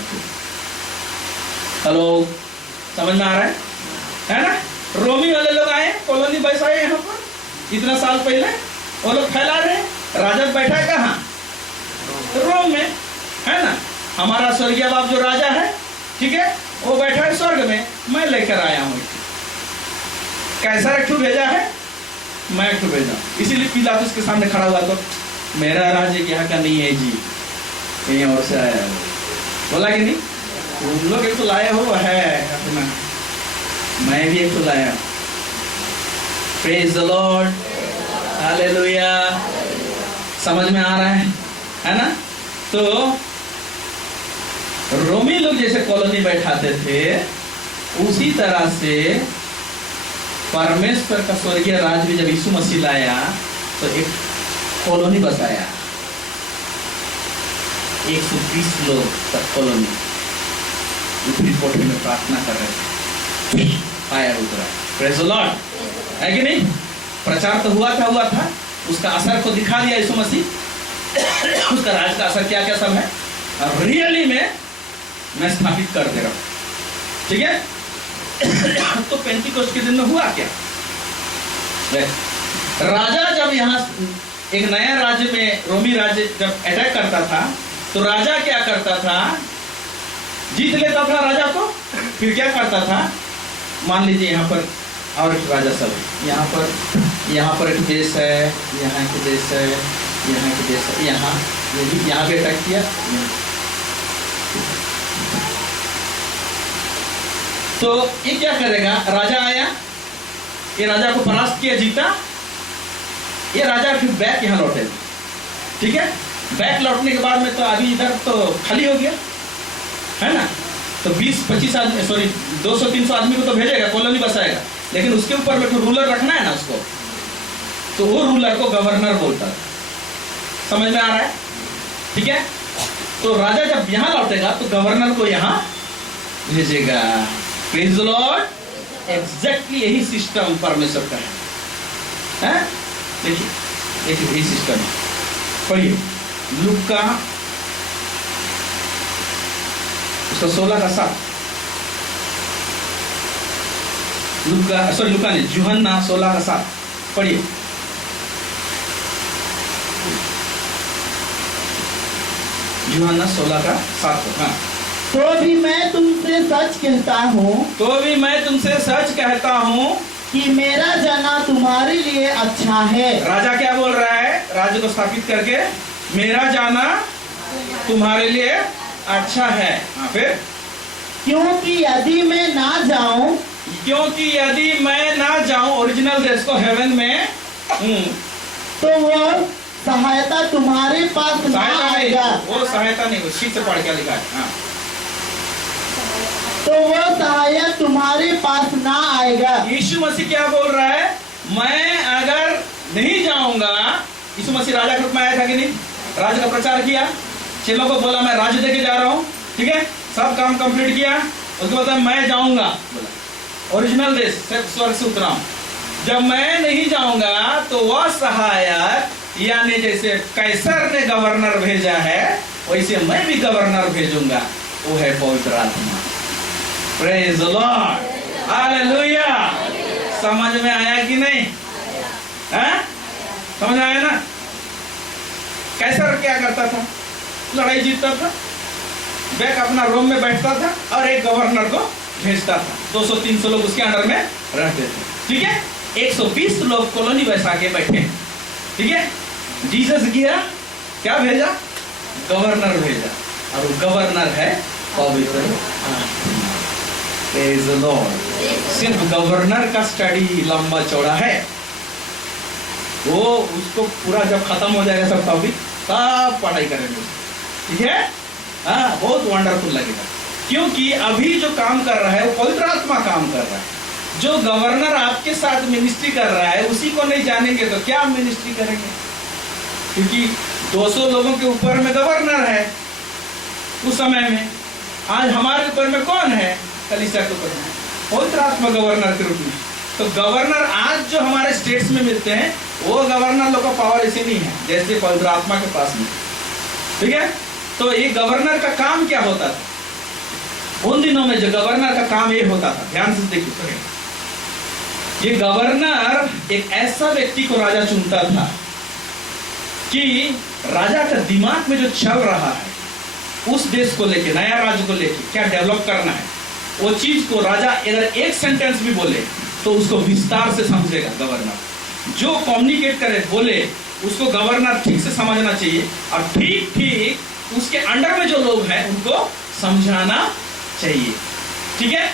हेलो, समझ में आ रहा है ना? रोमी वाले लोग आए, कॉलोनी बसाए यहाँ पर इतना साल पहले, वो लोग फैला रहे हैं। राजा बैठा है कहाँ? रोम में, है ना? हमारा स्वर्गीय बाप जो राजा है, ठीक है, वो बैठा है स्वर्ग में, मैं लेकर आया हूँ। कैसा एक भेजा है, मैं एक भेजा। इसीलिए पिलातुस के सामने खड़ा हुआ तो मेरा राज्य यहाँ का नहीं है जी, कहीं और से आया है। बोला कि नहीं? तुम लोग एक तो लाए हो है अपना, मैं भी एक तो लाया। Praise the Lord, hallelujah. समझ में आ रहा है ना? तो रोमी लोग जैसे कॉलोनी बैठाते थे, उसी तरह से परमेश्वर का स्वर्गीय राज भी जब यीशु मसीह लाया तो एक कॉलोनी बसाया। 120 लोग तक कॉलोनी ऊपरी कोठरी में प्रार्थना कर रहे थे, फायर उतरा। प्रेज़ द लॉर्ड, है कि नहीं? प्रचार तो हुआ था, उसका असर को दिखा दिया यीशु मसीह। उसका राज का असर क्या क्या सब है, और रियली में मैं स्थापित कर दे रहा हूं, ठीक है? तो पेंटिकोस्ट के दिन में हुआ क्या? राजा जब यहाँ एक नया राज्य में, रोमी राज्य जब अटैक करता था, तो राजा क्या करता था? जीत लेता था राजा को, फिर क्या करता था? मान लीजिए यहाँ पर और एक राजा सब है, यहाँ पर एक देश है, यहाँ एक देश है, यहाँ एक देश है, यहाँ भी अटैक किया। तो ये क्या करेगा? राजा आया, ये राजा को परास्त किया, जीता, ये राजा फिर बैक यहाँ लौटेगा, ठीक है? बैक लौटने के बाद में तो अभी इधर तो खाली हो गया, है ना? तो 20-25 आदमी, सॉरी 200-300 आदमी को तो भेजेगा, कॉलोनी बसाएगा, लेकिन उसके ऊपर में तो रूलर रखना है ना उसको, तो वो रूलर को गवर्नर बोलता है। समझ में आ रहा है? ठीक है? तो राजा जब यहाँ लौटेगा तो गवर्नर को यहाँ भेजेगा। Praise the Lord. एग्जैक्टली यही सिस्टम परमेश्वर का है। देखिए यही सिस्टम है। पढ़िए लूका उसका 16:7। लूका नहीं, यूहन्ना 16:7 पढ़िए। यूहन्ना 16:7। हाँ। तो भी मैं तुमसे सच कहता हूँ कि मेरा जाना तुम्हारे लिए अच्छा है। राजा क्या बोल रहा है? राज्य को स्थापित करके मेरा जाना तुम्हारे लिए अच्छा है। हाँ, फिर क्योंकि यदि मैं ना जाऊं ओरिजिनल देश को हेवन में, तो वो सहायता तुम्हारे पास ना आएगा। वो सहायता नहीं, वो ठीक से पढ़ के लिखा है। हाँ। तो वो सहायक तुम्हारे पास ना आएगा। यीशु मसीह क्या बोल रहा है? मैं अगर नहीं जाऊंगा, यीशु मसीह राजा के रूप में आया था कि नहीं? राज्य का प्रचार किया, चेलों को बोला मैं राज्य देके जा रहा हूँ, ठीक है? सब काम कंप्लीट किया, उसके बाद मैं जाऊंगा, बोला ओरिजिनल देश स्वर्ग से उतरा हूं। जब मैं नहीं जाऊंगा तो वह सहायक, यानी जैसे कैसर ने गवर्नर भेजा है वैसे मैं भी गवर्नर भेजूंगा, वो है पवित्र आत्मा। Praise the Lord, hallelujah. समझ में आया कि नहीं? समझ आया ना? कैसर क्या करता था? लड़ाई जीतता था, बैक अपना रोम में बैठता था और एक गवर्नर को भेजता था। 200-300 लोग उसके अंडर में रहते थे, ठीक है? 120 लोग कॉलोनी बैठा के बैठे, ठीक है? जीसस गया, क्या भेजा? गवर्नर भेजा, और वो गवर्नर है पवित्र आत्मा। Praise the Lord. सिर्फ गवर्नर का स्टडी लंबा चौड़ा है, वो उसको पूरा जब खत्म हो जाएगा सब टॉपिक, सब पढ़ाई करेंगे, ठीक है? हाँ, बहुत वंडरफुल लगेगा, क्योंकि अभी जो काम कर रहा है वो पवित्र आत्मा काम कर रहा है। जो गवर्नर आपके साथ मिनिस्ट्री कर रहा है उसी को नहीं जानेंगे तो क्या मिनिस्ट्री करेंगे? क्योंकि 200 लोगों के ऊपर में गवर्नर है उस समय में। आज हमारे ऊपर में कौन है? कलीसिया के ऊपर में पवित्र आत्मा गवर्नर के रूप में। तो गवर्नर आज जो हमारे स्टेट्स में मिलते हैं वो गवर्नर लोग का पावर ऐसे नहीं है जैसे पवित्र आत्मा के पास में। ठीक है, तो ये गवर्नर का काम क्या होता था उन दिनों में? जो गवर्नर का काम ये होता था, ध्यान से देखिए, ये गवर्नर एक ऐसा व्यक्ति को राजा चुनता था कि राजा का दिमाग में जो चल रहा है उस देश को लेके, नया राज्य को लेके क्या डेवलप करना है, वो चीज को राजा अगर एक सेंटेंस भी बोले तो उसको विस्तार से समझेगा गवर्नर। जो कम्युनिकेट करे बोले उसको गवर्नर ठीक से समझना चाहिए और ठीक ठीक उसके अंडर में जो लोग हैं उनको समझाना चाहिए। ठीक है,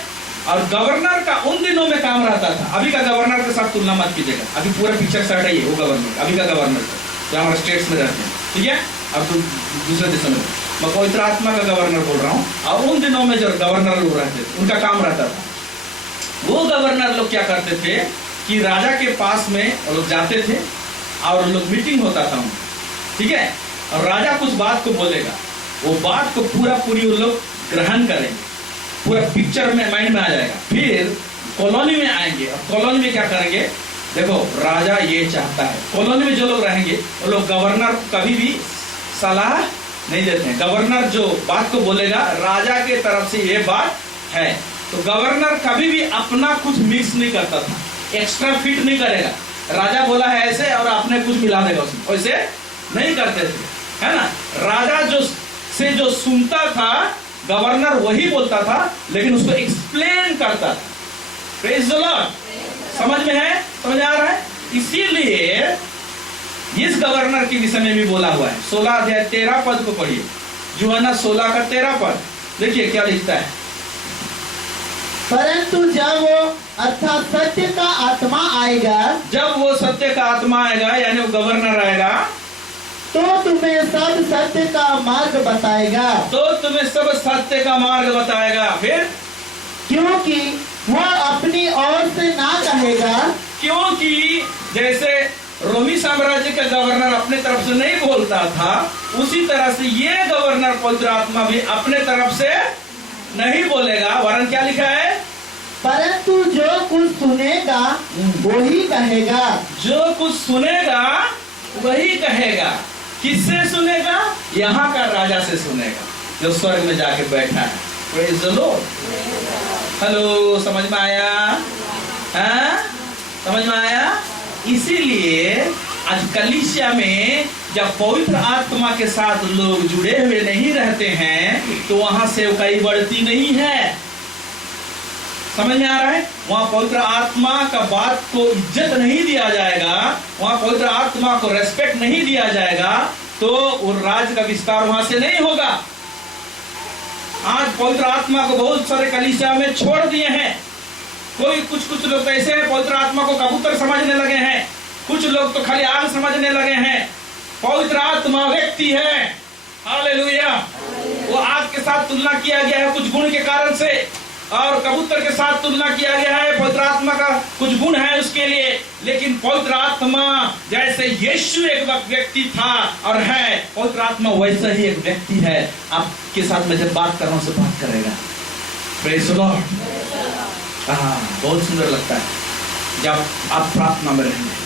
और गवर्नर का उन दिनों में काम रहता था। अभी का गवर्नर के साथ तुलना मत कीजिएगा, अभी पूरा पिक्चर सेट है वो गवर्नर, अभी का गवर्नर जो हमारे स्टेट्स में रहते हैं। ठीक है, अब तो दूसरे देशों में मैं पवित्र आत्मा का गवर्नर बोल रहा हूँ। और उन दिनों में जो गवर्नर लोग रहते थे उनका काम रहता था, वो गवर्नर लोग क्या करते थे कि राजा के पास में वो लोग जाते थे और लोग मीटिंग होता था उनका। ठीक है, और राजा कुछ बात को बोलेगा, वो बात को पूरी वो लोग ग्रहण करेंगे, पूरा पिक्चर में माइंड में आ जाएगा। फिर कॉलोनी में आएंगे और कॉलोनी में क्या करेंगे, देखो राजा ये चाहता है। कॉलोनी में जो लोग रहेंगे वो लोग गवर्नर को कभी भी सलाह नहीं देते हैं। गवर्नर जो बात को बोलेगा राजा के तरफ से ये बात है, तो गवर्नर कभी भी अपना कुछ मिक्स नहीं करता था, एक्स्ट्रा फिट नहीं करेगा। राजा बोला है ऐसे और आपने कुछ मिला देगा उसमें, वैसे नहीं करते थे, है ना। राजा जो सुनता था गवर्नर वही बोलता था, लेकिन उसको एक्सप्लेन करता था। प्रेज द लॉर्ड, समझ में है, समझ आ रहा है। इसीलिए इस गवर्नर के विषय में भी बोला हुआ है। 16 अध्याय 13 पद को पढ़िए, यूहन्ना 16 का 13 पद देखिए क्या लिखता है। परंतु जब वो अर्थात सत्य का आत्मा आएगा, जब वो सत्य का आत्मा आएगा यानी वो गवर्नर आएगा, तो तुम्हें सब सत्य का मार्ग बताएगा। तो तुम्हें सब सत्य का मार्ग बताएगा। फिर क्योंकि वह अपनी ओर से ना कहेगा, क्योंकि जैसे रोमी साम्राज्य का गवर्नर अपने तरफ से नहीं बोलता था, उसी तरह से ये गवर्नर पवित्र आत्मा भी अपने तरफ से नहीं बोलेगा, वरन क्या लिखा है, परंतु जो कुछ सुनेगा वही कहेगा। जो कुछ सुनेगा वही कहेगा। किससे सुनेगा? यहाँ का राजा से सुनेगा जो स्वर्ग में जाके बैठा है। Praise the Lord. हेलो, समझ में आया? समझ में आया? इसीलिए आज कलीसिया में जब पवित्र आत्मा के साथ लोग जुड़े हुए नहीं रहते हैं तो वहां सेवकाई बढ़ती नहीं है। समझ में आ रहा है? वहां पवित्र आत्मा का बात को इज्जत नहीं दिया जाएगा, वहां पवित्र आत्मा को रेस्पेक्ट नहीं दिया जाएगा, तो वो राज्य का विस्तार वहां से नहीं होगा। आज पवित्र आत्मा को बहुत सारे कलीसिया में छोड़ दिए हैं। कोई कुछ लोग ऐसे हैं पवित्र आत्मा को कबूतर समझने लगे हैं, कुछ लोग तो खाली आग समझने लगे हैं। पवित्र आत्मा व्यक्ति है, हालेलुया। वो आग के साथ तुलना किया गया है कुछ गुण के कारण से, और कबूतर के साथ तुलना किया गया है, पवित्र आत्मा का कुछ गुण है उसके लिए। लेकिन पवित्र आत्मा जैसे यीशु एक व्यक्ति था और है, पवित्र आत्मा वैसा ही एक व्यक्ति है। आपके साथ में जब बात कर रहा हूं से बात करेगा। Praise the Lord. बहुत सुंदर लगता है जब आप प्रार्थना में रहेंगे,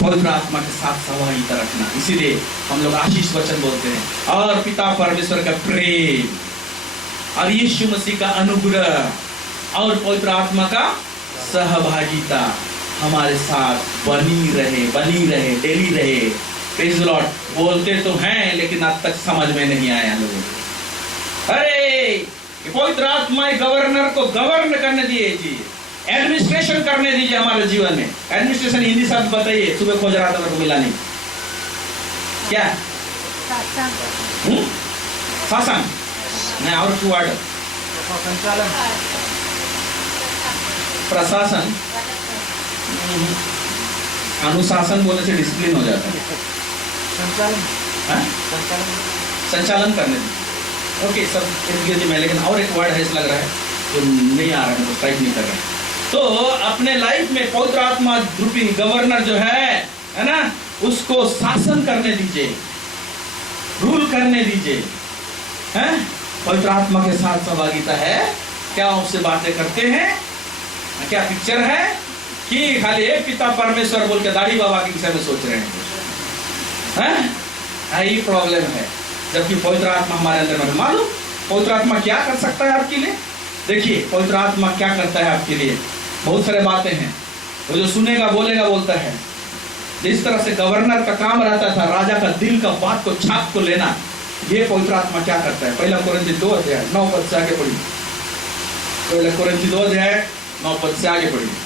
पवित्र आत्मा के साथ संवाहिता रखना। इसीलिए हम लोग आशीष वचन बोलते हैं। और पिता परमेश्वर का प्रेम और यीशु मसीह का अनुग्रह और पवित्र आत्मा का सहभागिता हमारे साथ बनी रहे, डेली रहे। Praise the Lord. बोलते तो हैं लेकिन आज तक समझ में नहीं आया लोगों को। अरे पवित्र आत्मा गवर्नर को गवर्न करने दीजिए, एडमिनिस्ट्रेशन करने दीजिए हमारे जीवन में। एडमिनिस्ट्रेशन हिंदी शब्द बताइए, सुबह खोज रहा था मेरे को मिला नहीं। क्या? शासन नहीं, और टू वर्ड प्रशासन। अनुशासन बोलने से डिसिप्लिन हो जाता है। संचालन करने दीजिए। ओके सब इंग्लिश में, लेकिन और एक वर्ड है ऐसा लग रहा है जो नहीं आ रहा है, स्ट्राइक नहीं कर रहा है। तो अपने लाइफ में पवित्र आत्मा रूपी गवर्नर जो है ना, उसको शासन करने दीजिए, रूल करने दीजिए। हैं? पवित्र आत्मा के साथ सहभागिता है, क्या उससे बातें करते हैं, क्या पिक्चर है कि खाली एक पिता परमेश्वर बोल के दाढ़ी बाबा के विषय में सोच रहे हैं? यही प्रॉब्लम है। जबकि पवित्र आत्मा हमारे अंदर में, मालूम पवित्र आत्मा क्या कर सकता है आपके लिए? देखिए पवित्र आत्मा क्या करता है आपके लिए, बहुत सारे बातें हैं। वो जो सुनेगा बोलेगा बोलता है। जिस तरह से गवर्नर का काम रहता था राजा का दिल का बात को छाप को लेना, ये पवित्र आत्मा क्या करता है? पहला कोरिन्थी 2 अध्याय 9 पद से आगे पढ़िए। पहला कोरिन्थी 2 अध्याय 9 पद से आगे पढ़िए।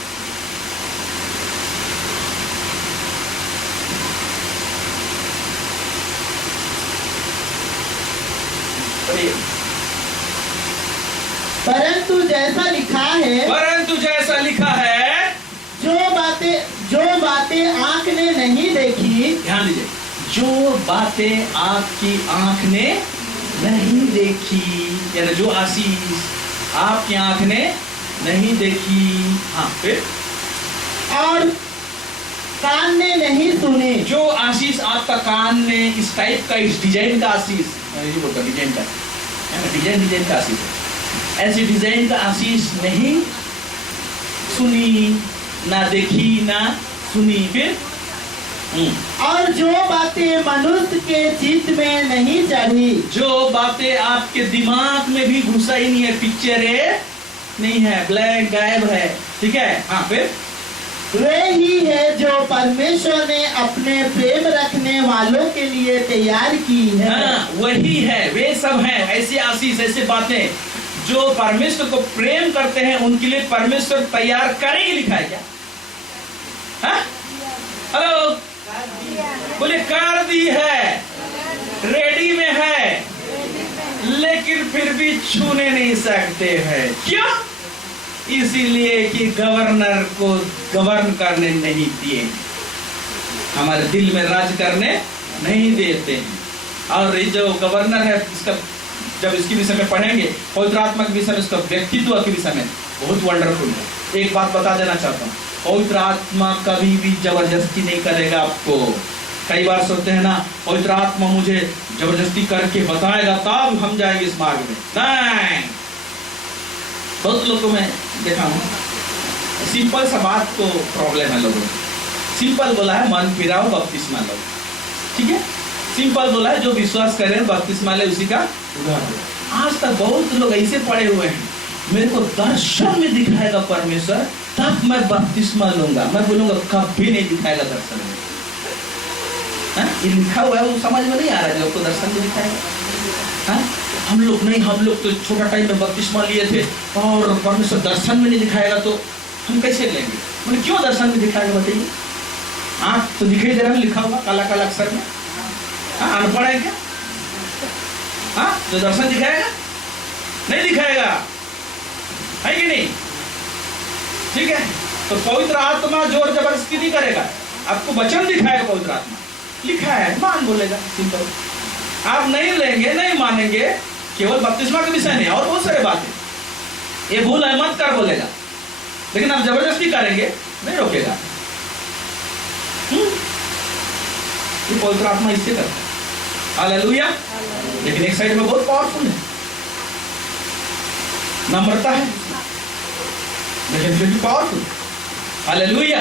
परंतु जैसा लिखा है, जो बातें आंख ने नहीं देखी, ध्यान दीजिए, जो बातें आपकी आंख ने नहीं देखी, यानी जो आशीष आपकी आंख ने नहीं देखी, हाँ फिर, और कान ने नहीं सुनी, जो आशीष आपका कान ने इस टाइप का, इस डिजाइन का आशीष, बोलता डिजाइन का, डिजाइन का आशीष, ऐसी डिजाइन का आशीष नहीं सुनी, ना देखी, ना सुनी, फिर और जो बातें मनुष्य के चित्त में नहीं चढ़ी, जो बातें आपके दिमाग में भी घुसा ही नहीं है, पिक्चर है नहीं है, ब्लैंक गायब है, ठीक है, हाँ फिर, वे ही है जो परमेश्वर ने अपने प्रेम रखने वालों के लिए तैयार की है। हाँ, वही है, वे सब हैं ऐसे आशीष, ऐसे बातें जो परमेश्वर को प्रेम करते हैं, उनके लिए परमेश्वर तैयार करेगी, लिखा है क्या? हाँ? हेलो, बोले कर दी है, रेडी में है, लेकिन फिर भी छूने नहीं सकते हैं। क्यों? इसीलिए कि गवर्नर को गवर्न करने नहीं दिए, हमारे दिल में राज करने नहीं देते हैं। और ये जो गवर्नर है, इसका जब इसके विषय में पढ़ेंगे, पवित्र आत्मा के विषय में, इसका व्यक्तित्व के विषय में बहुत वंडरफुल है। एक बात बता देना चाहता हूँ, पवित्र आत्मा कभी भी जबरदस्ती नहीं करेगा आपको। कई बार सोचते हैं ना, पवित्र आत्मा मुझे जबरदस्ती करके बताएगा तब हम जाएंगे इस मार्ग में। नहीं, बहुत लोगों में देखा हूँ, सिंपल सा बात को प्रॉब्लम है लोगों को। सिंपल बोला है, मन फिराओ बपतिस्मा लो, ठीक है, सिंपल बोला है, जो विश्वास करें बपतिस्मा ले उसी का उद्धार हो। आज तक बहुत लोग ऐसे पड़े हुए हैं, मेरे को दर्शन में दिखाएगा परमेश्वर तब मैं बपतिस्मा लूंगा। मैं बोलूंगा कभी नहीं दिखाएगा दर्शन में। ये लिखा हुआ है, वो समझ में नहीं आ रहा है, आपको दर्शन में दिखाएगा। हम लोग तो छोटा टाइम में बपतिस्मा लिए थे और परमेश्वर दर्शन में नहीं दिखाएगा तो हम कैसे लेंगे? मैंने क्यों दर्शन में दिखाएगा बताइए? तो दिखाई दे रहा है, लिखा हुआ काला काला अक्षर में। अनपढ़ है क्या? जो दर्शन दिखाएगा नहीं दिखाएगा, है कि नहीं? ठीक है, तो पवित्र आत्मा जोर जबरदस्ती नहीं करेगा, आपको वचन दिखाएगा। पवित्र आत्मा लिखा है, मान बोलेगा, सिंपल। आप नहीं लेंगे, नहीं मानेंगे, केवल बपतिस्मा के विषय नहीं, और बहुत सारे बातें, ये भूल है मत कर बोलेगा, लेकिन आप जबरदस्ती करेंगे नहीं रोकेगा। ये पवित्र आत्मा इससे करता है। हालेलुया। लेकिन एक साइड में बहुत पावरफुल है, नम्रता है, लेकिन फिर भी पावरफुल। हालेलुया।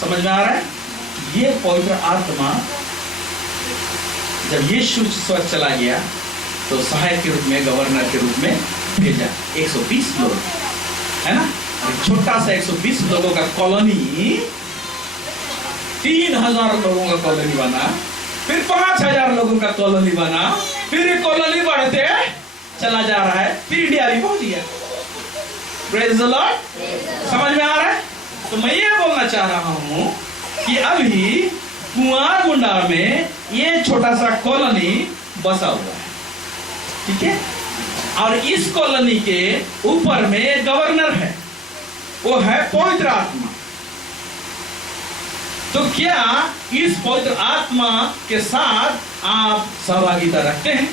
समझ में आ रहा है? ये पवित्र आत्मा जब यीशु स्वर्ग चला गया तो सहायक के रूप में, गवर्नर के रूप में भेजा। 120 लोग, है ना, एक छोटा सा 120 लोगों का कॉलोनी 3000 लोगों का कॉलोनी बना, फिर 5000 लोगों का कॉलोनी बना, फिर ये कॉलोनी बढ़ते चला जा रहा है, फिर इंडिया भी पहुंच गया। Praise the Lord. समझ में आ रहा है? तो मैं ये बोलना चाह रहा हूं कि अभी कुंवार मुंडा में ये छोटा सा कॉलोनी बसा हुआ है, ठीक है, और इस कॉलोनी के ऊपर में गवर्नर है, वो है पवित्र आत्मा। तो क्या इस पवित्र आत्मा के साथ आप सहभागिता रखते हैं?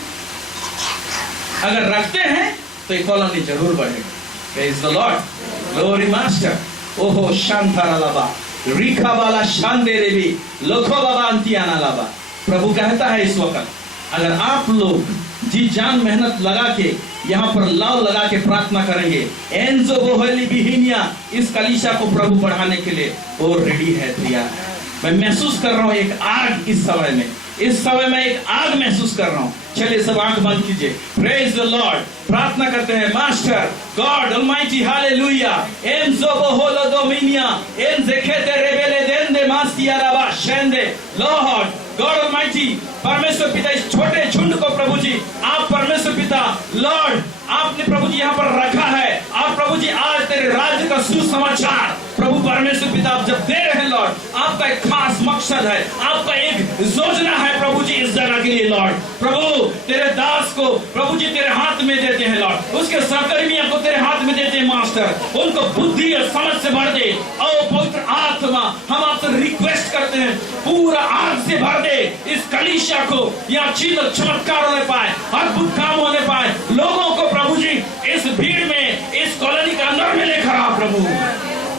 अगर रखते हैं तो ये कॉलोनी जरूर बढ़ेगा। Praise the Lord. Glory master. ओहो शांतारा लाबा रिखा वाला शांदे रेबी लोखो बाबा अंतियाना लाबा। प्रभु कहता है इस वक्त अगर आप लोग जी जान मेहनत लगा के यहाँ पर लाव लगा के प्रार्थना करेंगे, एंजो बोहली बिहिनिया इस कलीसिया को प्रभु बढ़ाने के लिए वो रेडी है, तैयार है। मैं महसूस कर रहा हूँ एक आग इस समय में, इस समय में एक आग महसूस कर रहा हूँ। चलिए सब आंख बंद कीजिए, प्रेज द लॉर्ड, प्रार्थना करते हैं। मास्टर गॉड ऑलमाइटी हालेलुया एंजो बोहोलो डोमिनिया एंजेखेते रेबेले देंदे मासिया राबा शेंदे लॉर्ड गॉड ऑलमाइटी। परमेश्वर पिता इस छोटे झुंड को प्रभु जी आप परमेश्वर पिता लॉर्ड आपने प्रभु जी यहाँ पर रखा है। आप प्रभु जी आज तेरे राज्य का सुसमाचार प्रभु परमेश्वर पिता आप जब दे रहे हैं लॉर्ड, आपका एक खास मकसद है, आपका एक योजना है प्रभु जी इस जगह के लिए लॉर्ड। प्रभु तेरे दास को प्रभु जी तेरे हाथ में देते हैं लॉर्ड, उसके सहकर्मियों को तेरे हाथ में देते हैं मास्टर, उनको बुद्धि और समझ से भर दे। और पवित्र आत्मा हम आपसे रिक्वेस्ट करते हैं पूरा आग से भर दे इस कलीसिया को, यहाँ चिन्ह चमत्कार होने पाए, अद्भुत काम होने पाए, लोगों को प्रभु जी इस भीड़ में इस कॉलोनी के अंदर में लेकर आ प्रभु,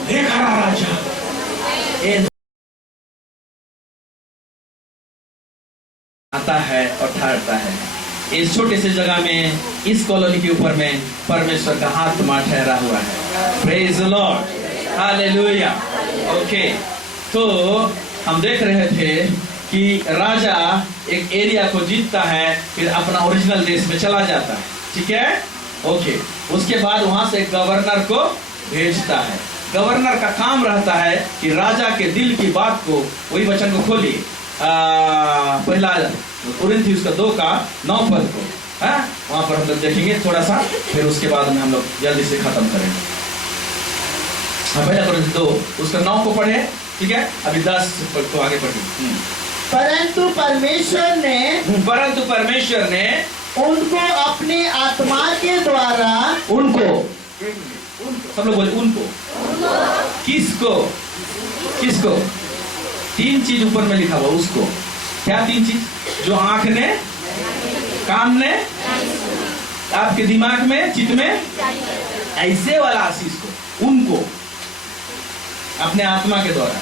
लेकर आ राजा। आता है और ठहरता है इस छोटे से जगह में, इस कॉलोनी के ऊपर में परमेश्वर का हाथ ठहरा हुआ है। Praise the Lord hallelujah. Okay, तो हम देख रहे थे कि राजा एक एरिया को जीतता है, फिर अपना ओरिजिनल देश में चला जाता है, ठीक है। ओके, उसके बाद वहां से गवर्नर को भेजता है। गवर्नर का काम रहता है कि राजा के दिल की बात को, वही वचन को खोलिए पहला कुरिन्थियोस का 2:9 को, वहां पर हम लोग देखेंगे थोड़ा सा, फिर उसके बाद में हम लोग जल्दी से खत्म करेंगे। पहला कुरिन्थियोस 2 उसका 9 को पढ़े, ठीक है। अभी 10 को आगे पढ़िए। परंतु परमेश्वर ने उनको अपने आत्मा के द्वारा, उनको सब लोग बोले उनको, किसको किसको 3 चीज ऊपर में लिखा हुआ, उसको क्या 3 चीज? जो आंख ने, कान ने, आपके दिमाग में, चित्त में, ऐसे वाला आशीष को, उनको अपने आत्मा के द्वारा,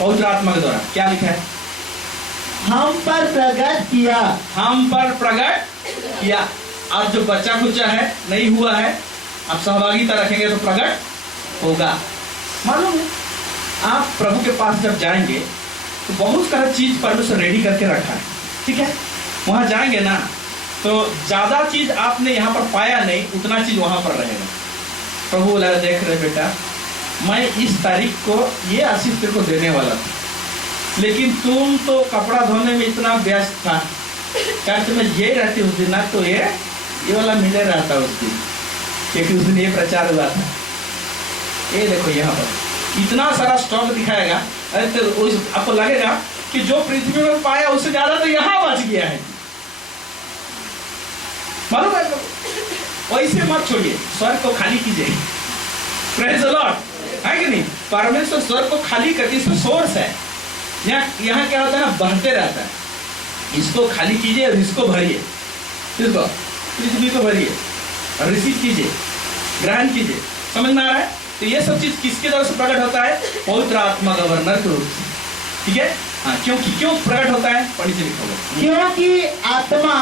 पवित्र आत्मा के द्वारा क्या लिखा है? हम पर प्रकट किया, हम पर प्रकट किया। अब जो बच्चा खुचा है, नहीं हुआ है, आप सहभागिता रखेंगे तो प्रकट होगा। मालूम है आप प्रभु के पास जब जाएंगे तो बहुत सारा चीज परमेश्वर रेडी करके रखा है, ठीक है। वहां जाएंगे ना तो ज्यादा चीज आपने यहाँ पर पाया नहीं, उतना चीज वहां पर रहेगा। प्रभु बोला देख रहे बेटा, मैं इस तारीख को ये आशीष तेरे को देने वाला था, लेकिन तुम तो कपड़ा धोने में इतना व्यस्त था, चर्च में ये रहती उस दिन ना, तो ये वाला मिले रहता उस दिन, क्योंकि उस दिन ये प्रचार हुआ था। ये देखो यहाँ पर इतना सारा स्टॉक दिखाएगा, अरे तो आपको लगेगा कि जो पृथ्वी में पाया उससे ज्यादा तो यहाँ बच गया है। मालूम है? वैसे मत छोड़िए, स्वर्ग को खाली कीजिए। प्रेज द लॉर्ड, है कि नहीं? परमेश्वर स्वर्ग को खाली करके, इसमें सोर्स है। यहाँ क्या होता है ना, बहते रहता है। इसको खाली कीजिए और इसको भरिए, इसको पृथ्वी को भरिए और रिसीव कीजिए, ग्रहण कीजिए। समझ में आ रहा है? तो ये सब चीज किसके द्वारा से प्रकट होता है? पवित्र आत्मा गवर्नर के रूप से, ठीक है। हाँ, क्यों प्रकट होता है? पढ़ी से लिखा हुआ, क्योंकि आत्मा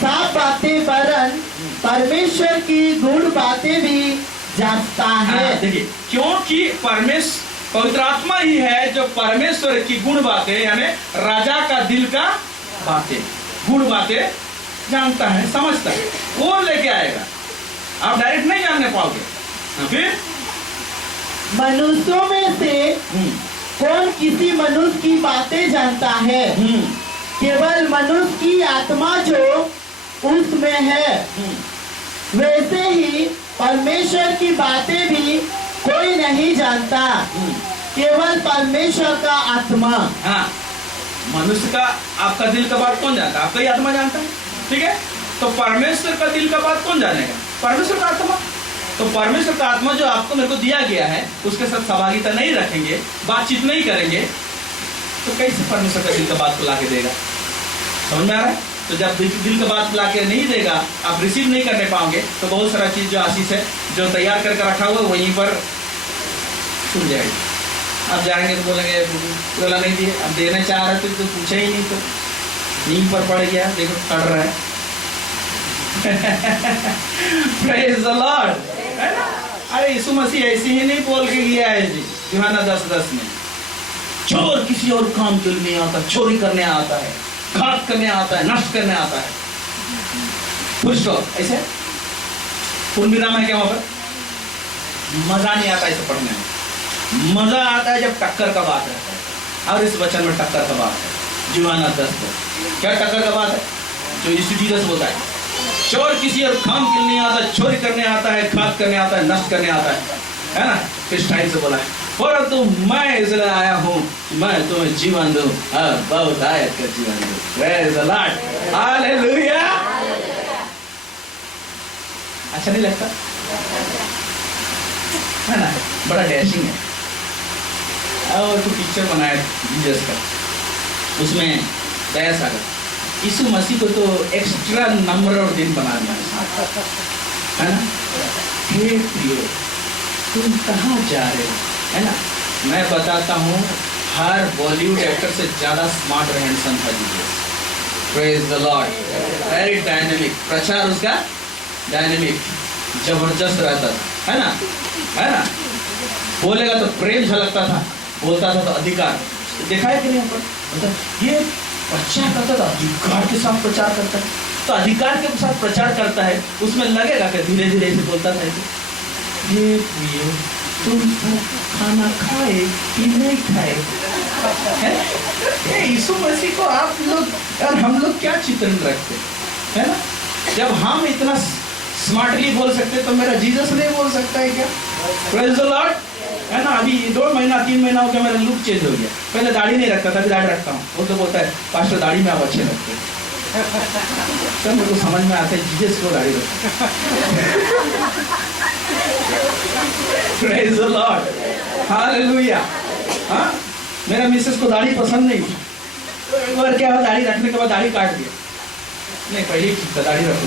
साफ बातें वरन परमेश्वर की गूढ़ बातें भी जानता है। देखिए, क्योंकि परमेश्वर पवित्र आत्मा ही है जो परमेश्वर की गुण बातें, यानी राजा का दिल का बातें, गुण बातें जानता है, समझता है, वो लेके आएगा। आप डायरेक्ट नहीं जानने पाओगे। फिर मनुष्यों में से कौन किसी मनुष्य की बातें जानता है? केवल मनुष्य की आत्मा जो उसमें है। वैसे ही परमेश्वर की बातें भी कोई नहीं जानता, केवल परमेश्वर का आत्मा। हाँ, मनुष्य का आपका दिल का बात कौन जानता है? आपका ही आत्मा जानता है, ठीक है। तो परमेश्वर का दिल का बात कौन जानेगा? परमेश्वर का आत्मा। तो परमेश्वर का आत्मा जो आपको मेरे को दिया गया है, उसके साथ सहभागिता नहीं रखेंगे, बातचीत नहीं करेंगे, तो कैसे परमेश्वर का दिल का बात को लाके देगा? समझ में आ रहा है? तो जब दिल का बात ला के नहीं देगा, आप रिसीव नहीं करने पाओगे, तो बहुत सारा चीज़ जो आशीष है, जो तैयार करके रखा हुआ वहीं पर छूट जाएगी। आप जाएंगे तो बोलेंगे बोला नहीं दिए, अब देना चाह रहे थे तो पूछे ही नहीं, तो नींद पर पड़ गया, देखो पड़ रहा है। Praise the Lord, है ना? अरे यीशु मसीह ऐसे ही नहीं बोल के गया है जी, यूहन्ना 10:10 में, चोर किसी और काम के लिए नहीं आता, चोरी करने आता है, घात करने आता है, नष्ट करने आता है। Full stop. ऐसे पूर्ण विराम है क्या वहां पर? मजा नहीं आता इसे पढ़ने में, मजा आता है जब टक्कर का बात है। और इस वचन में टक्कर का बात है। यूहन्ना 10 क्या टक्कर का बात है? जो यीशु जीसस बोलता है, चोर किसी और काम के लिए नहीं आता, चोरी करने आता है, घात करने आता है, नष्ट करने आता है ना? किस टाइम से बोला है, परंतु मैं इसलिए आया हूँ कि मैं तुम्हें जीवन दूं, बहुत आयत का जीवन दूं। Praise the Lord, hallelujah. अच्छा नहीं लगता है ना? बड़ा डैशिंग है। और तो पिक्चर बनाया जीसस का, उसमें दया सागर यीशु मसीह को तो एक्स्ट्रा नंबर और दिन बनाना है ना? हे प्रियो, तुम कहाँ जा रहे हो, है ना? मैं बताता हूँ, हर बॉलीवुड एक्टर से ज़्यादा स्मार्ट और हैंडसम था Jesus. Praise the Lord, very dynamic, प्रचार उसका डायनेमिक, जबरदस्त रहता था, है ना? है ना? बोलेगा तो प्रेम झलकता था, बोलता था तो अधिकार। देखा है कि नहीं ऊपर? मतलब ये प्रचार करता था, अधिकार के साथ प्रचार करता है, तो अधिकार के साथ प्रचार करता है, उसमें लगेगा कि धीरे धीरे ऐसे बोलता था ऐसे, ये प्रियो तुम खाना खाए कि नहीं खाए, है? यीशु मसीह को आप लोग और हम लोग क्या चित्रण रखते है ना? जब हम इतना स्मार्टली बोल सकते तो मेरा जीसस नहीं बोल सकता है क्या? प्रेज़ द लॉर्ड, है ना? अभी 2 महीना 3 महीना हो गया, मेरा लुक चेंज हो गया। पहले दाढ़ी नहीं रखता था, अभी दाढ़ी रखता हूँ। वो तो बोलता है पास्टर दाढ़ी में आप अच्छे लगते हैं। सब मेरे को समझ में आता है जीसस को दाढ़ी रखता। Praise the Lord, hallelujah. हाँ, मेरा मिसेस को दाढ़ी पसंद नहीं थी, तो एक बार क्या हुआ, दाढ़ी रखने के बाद दाढ़ी काट दिया। नहीं, पहले ठीक था, दाढ़ी रखो,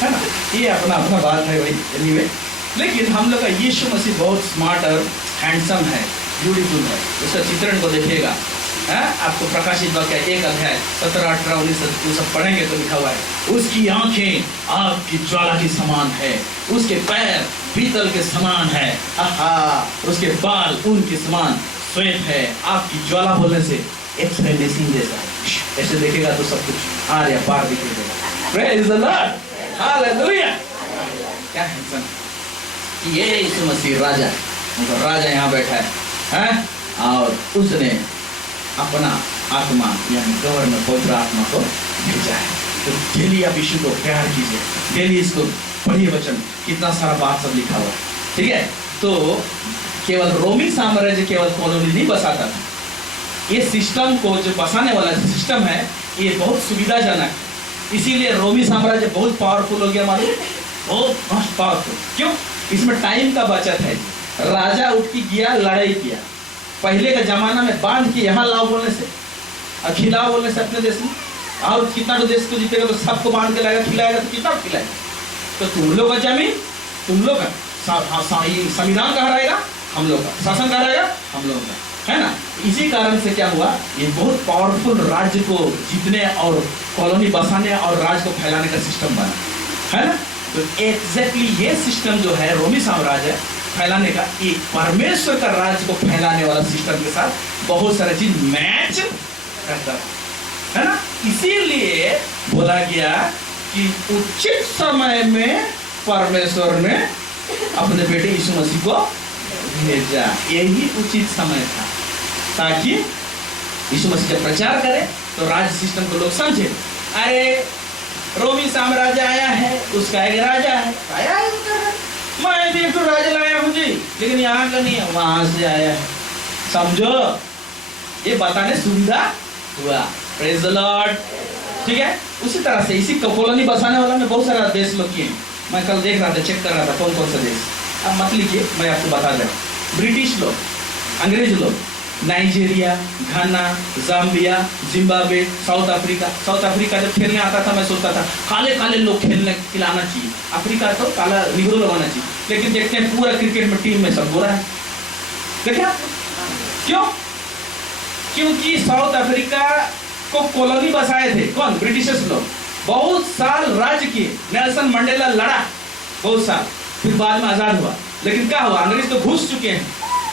है ना? ये अपना अपना बात है भाई। एनीवे, लेकिन हम लोग का यीशु मसीह बहुत स्मार्ट और हैंडसम है, ब्यूटीफुल है। उसका चित्रण को देखिएगा, है? आपको प्रकाशित वाक्य 1 अध्याय 17, 18, 19 सब पढ़ेंगे तो लिखा हुआ है, उसकी आंखें आग की ज्वाला के समान है, उसके पैर पीतल के समान है, आहा, उसके बाल ऊन के समान श्वेत है। आग की ज्वाला बोलने से एक्स-रे मशीन जैसा है, ऐसे देखेगा तो सब कुछ आर या पार दिखाई देगा। Praise the Lord, hallelujah. क्या है ये यीशु मसीह राजा, मतलब राजा यहाँ बैठा है? और उसने अपना आत्मा यानी गवर्नर पवित्र आत्मा को भेजा है। तो डेली आप यीशु को प्यार कीजिए, डेली इसको पढ़िए वचन, कितना सारा बात सब लिखा हुआ है, ठीक है? तो केवल रोमी साम्राज्य केवल कॉलोनी नहीं बसाता था, ये सिस्टम को जो बसाने वाला सिस्टम है ये बहुत सुविधाजनक है, इसीलिए रोमी साम्राज्य बहुत पावरफुल हो गया, मालूम? बहुत मस्त पावरफुल। क्यों? इसमें टाइम का बचत है। राजा उठ के गया, लड़ाई किया। पहले का जमाना में बांध के यहाँ लाओ बोलने से और खिलाओ बोलने से अपने देश में, और कितना तो देश को जीतेगा तो सबको बांध के लाएगा, खिलाएगा तो कितना खिलाएगा? तो तुम लोग का जमीन तुम लोग का, संविधान कहाँ रहेगा? हम लोग का। शासन कहाँ रहेगा? हम लोग का, है ना? इसी कारण से क्या हुआ, ये बहुत पावरफुल राज्य को जीतने और कॉलोनी बसाने और राज्य को फैलाने का सिस्टम बना, है ना? तो एग्जैक्टली ये सिस्टम जो है रोमी साम्राज्य फैलाने का, एक परमेश्वर का राज्य को फैलाने वाला सिस्टम के साथ बहुत सारे चीज मैच करता है ना? इसीलिए बोला गया कि उचित समय में परमेश्वर ने अपने बेटे यीशु मसीह को भेजा। यही उचित समय था ताकि यीशु मसीह जब प्रचार करे तो राज्य सिस्टम को लोग समझे। अरे रोमी साम्राज्य आया है, उसका एक राजा है, आया है उसका, मैं भी एक तो राजा लाया हूँ जी, लेकिन यहाँ का नहीं है, वहां से आया है, समझो? ये बताने सुविधा हुआ। प्रेज़ द लॉर्ड, ठीक है? उसी तरह से इसी कॉलोनी बसाने वाला में बहुत सारा देश लोग किए। मैं कल देख रहा था, चेक कर रहा था कौन कौन सा देश। अब मत लिखिए, मैं आपको बता दे रहा हूँ। ब्रिटिश लोग, अंग्रेज लोग, नाइजीरिया, घाना, जाम्बिया, जिम्बाब्वे, साउथ अफ्रीका जब खेलने आता था मैं सोचता था काले काले लोग खेलने खिलाना चाहिए, अफ्रीका तो काला निगरो लगाना चाहिए, लेकिन देखते हैं पूरा क्रिकेट में टीम में सब गोरा है। देखा क्यों? क्योंकि साउथ अफ्रीका को कॉलोनी बसाए थे कौन? ब्रिटिशर्स लोग। बहुत साल राज किए, नेल्सन मंडेला लड़ा बहुत साल, फिर बाद में आजाद हुआ। लेकिन क्या हुआ? अंग्रेज तो घुस चुके हैं,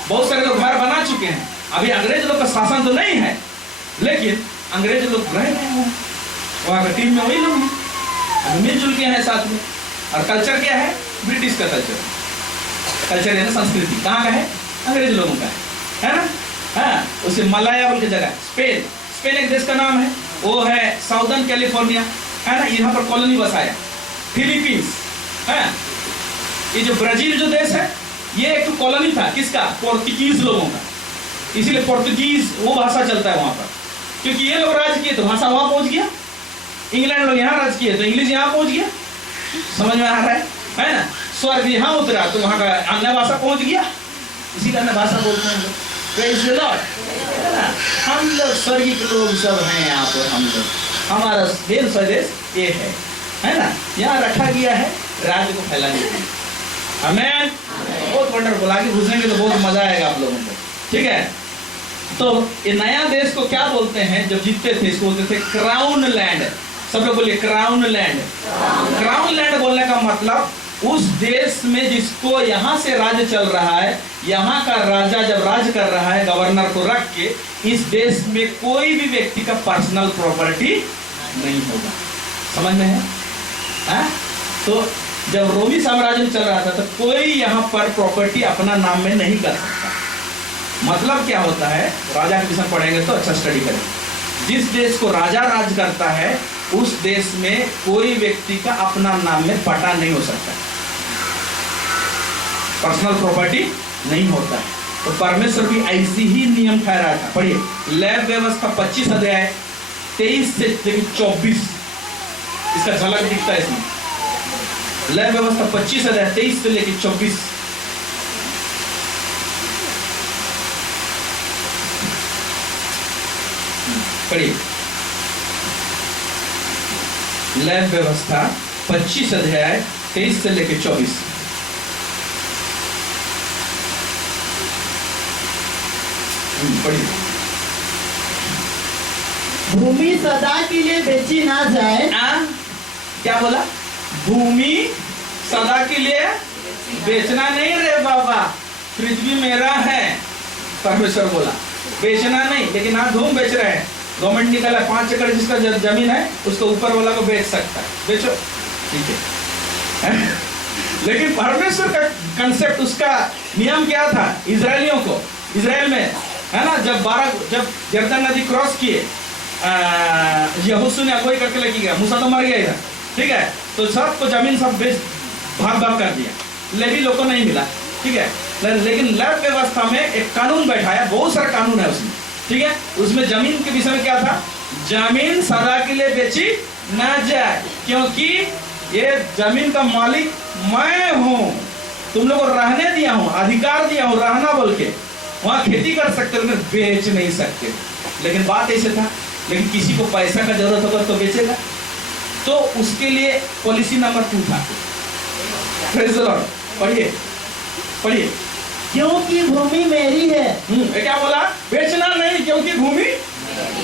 बहुत सारे लोग घर बना चुके हैं। अभी अंग्रेज लोग का शासन तो नहीं है, लेकिन अंग्रेज लोग रह गए हैं वहां का टीम में, वही लोग हैं, अभी मिलजुल के हैं साथ में। और कल्चर क्या है? ब्रिटिश का कल्चर है ना, संस्कृति कहाँ का है? अंग्रेज लोगों का है ना। हाँ, उसे मलाया बोल के जगह स्पेन एक देश का नाम है, वो है साउदर्न कैलिफोर्निया, है ना, यहाँ पर कॉलोनी बसाया। फिलीपींस है, ये जो ब्राजील जो देश है, ये एक कॉलोनी था किसका? पोर्तुगीज लोगों का, इसीलिए पोर्तुगीज वो भाषा चलता है वहां पर, क्योंकि ये लोग राज किए तो भाषा वहां पहुंच गया। इंग्लैंड लोग यहाँ राज किए तो इंग्लिश यहाँ पहुंच गया। समझ में आ रहा है ना? स्वर्ग यहाँ उतरा तो वहां का अन्य भाषा पहुंच गया, इसी का अन्य भाषा बोलते हैं लोग। Praise the Lord, है ना? हम लोग स्वर्गीय लोग सब हैं यहाँ पर, हम लोग, हमारा देश स्वदेश ये है ना, यहाँ रखा गया है राज्य को फैलाने के लिए। आमेन। बहुत वंडरफुल, आगे घुसेंगे तो बहुत मजा आएगा आप लोगों को, ठीक है। तो ये नया देश को क्या बोलते हैं? जब जीतते थे इसको बोलते थे क्राउन लैंड। सब लोग बोलिए क्राउन लैंड। क्राउन लैंड बोलने का मतलब उस देश में जिसको यहाँ से राज्य चल रहा है, यहाँ का राजा जब राज कर रहा है गवर्नर को रख के, इस देश में कोई भी व्यक्ति का पर्सनल प्रॉपर्टी नहीं होगा। समझ में है? तो जब रोमी साम्राज्य में चल रहा था तो कोई यहाँ पर प्रॉपर्टी अपना नाम में नहीं कर सकता। मतलब क्या होता है? राजा के विषय पढ़ेंगे तो अच्छा स्टडी करेंगे। जिस देश को राजा राज करता है उस देश में कोई व्यक्ति का अपना नाम में पट्टा नहीं हो सकता, पर्सनल प्रॉपर्टी नहीं होता है। तो परमेश्वर भी ऐसी ही नियम ठहराया था। पढ़िए, लैब व्यवस्था 25 अध्याय 23 से 24, इसका झलक दिखता है इसमें। लैब व्यवस्था 25 अध्याय 23 से लेकर 24। पढ़िए, लैब व्यवस्था 25 अध्याय 23 से लेकर 24। पढ़िए। भूमि सदा के लिए बेची ना जाए। क्या बोला? भूमि सदा के लिए बेचना नहीं रे बाबा, पृथ्वी मेरा है, परमेश्वर बोला। बेचना नहीं, लेकिन हाँ धूम बेच रहे हैं। गवर्नमेंट निकला 5 एकड़ जिसका जमीन है उसको ऊपर वाला को बेच सकता है, बेचो, ठीक है। लेकिन परमेश्वर का कंसेप्ट, उसका नियम क्या था? इजरायलियों को, इजराइल में है ना, जब यरदन नदी क्रॉस किए, यहोशू ने अगुवाई करके लेके गया, मूसा तो मर गया इधर, ठीक है। तो सबको जमीन सब बेच भाग कर दिया, लेवी लोग को नहीं मिला, ठीक है। लेकिन लैब व्यवस्था में एक कानून बैठाया, बहुत सारा कानून है उसमें, ठीक है। उसमें जमीन के विषय में क्या था? जमीन सदा के लिए बेची ना जाए, क्योंकि ये जमीन का मालिक मैं हूं, तुम लोग को रहने दिया हूं, अधिकार दिया हूं रहना बोल के, वहां खेती कर सकते लेकिन बेच नहीं सकते। लेकिन बात ऐसे था, लेकिन किसी को पैसा का जरूरत होगा तो बेचेगा, तो उसके लिए पॉलिसी नंबर 2 था। Praise the Lord. पढ़िए पढ़िए। क्योंकि भूमि मेरी है। क्या बोला? बेचना नहीं, क्योंकि भूमि।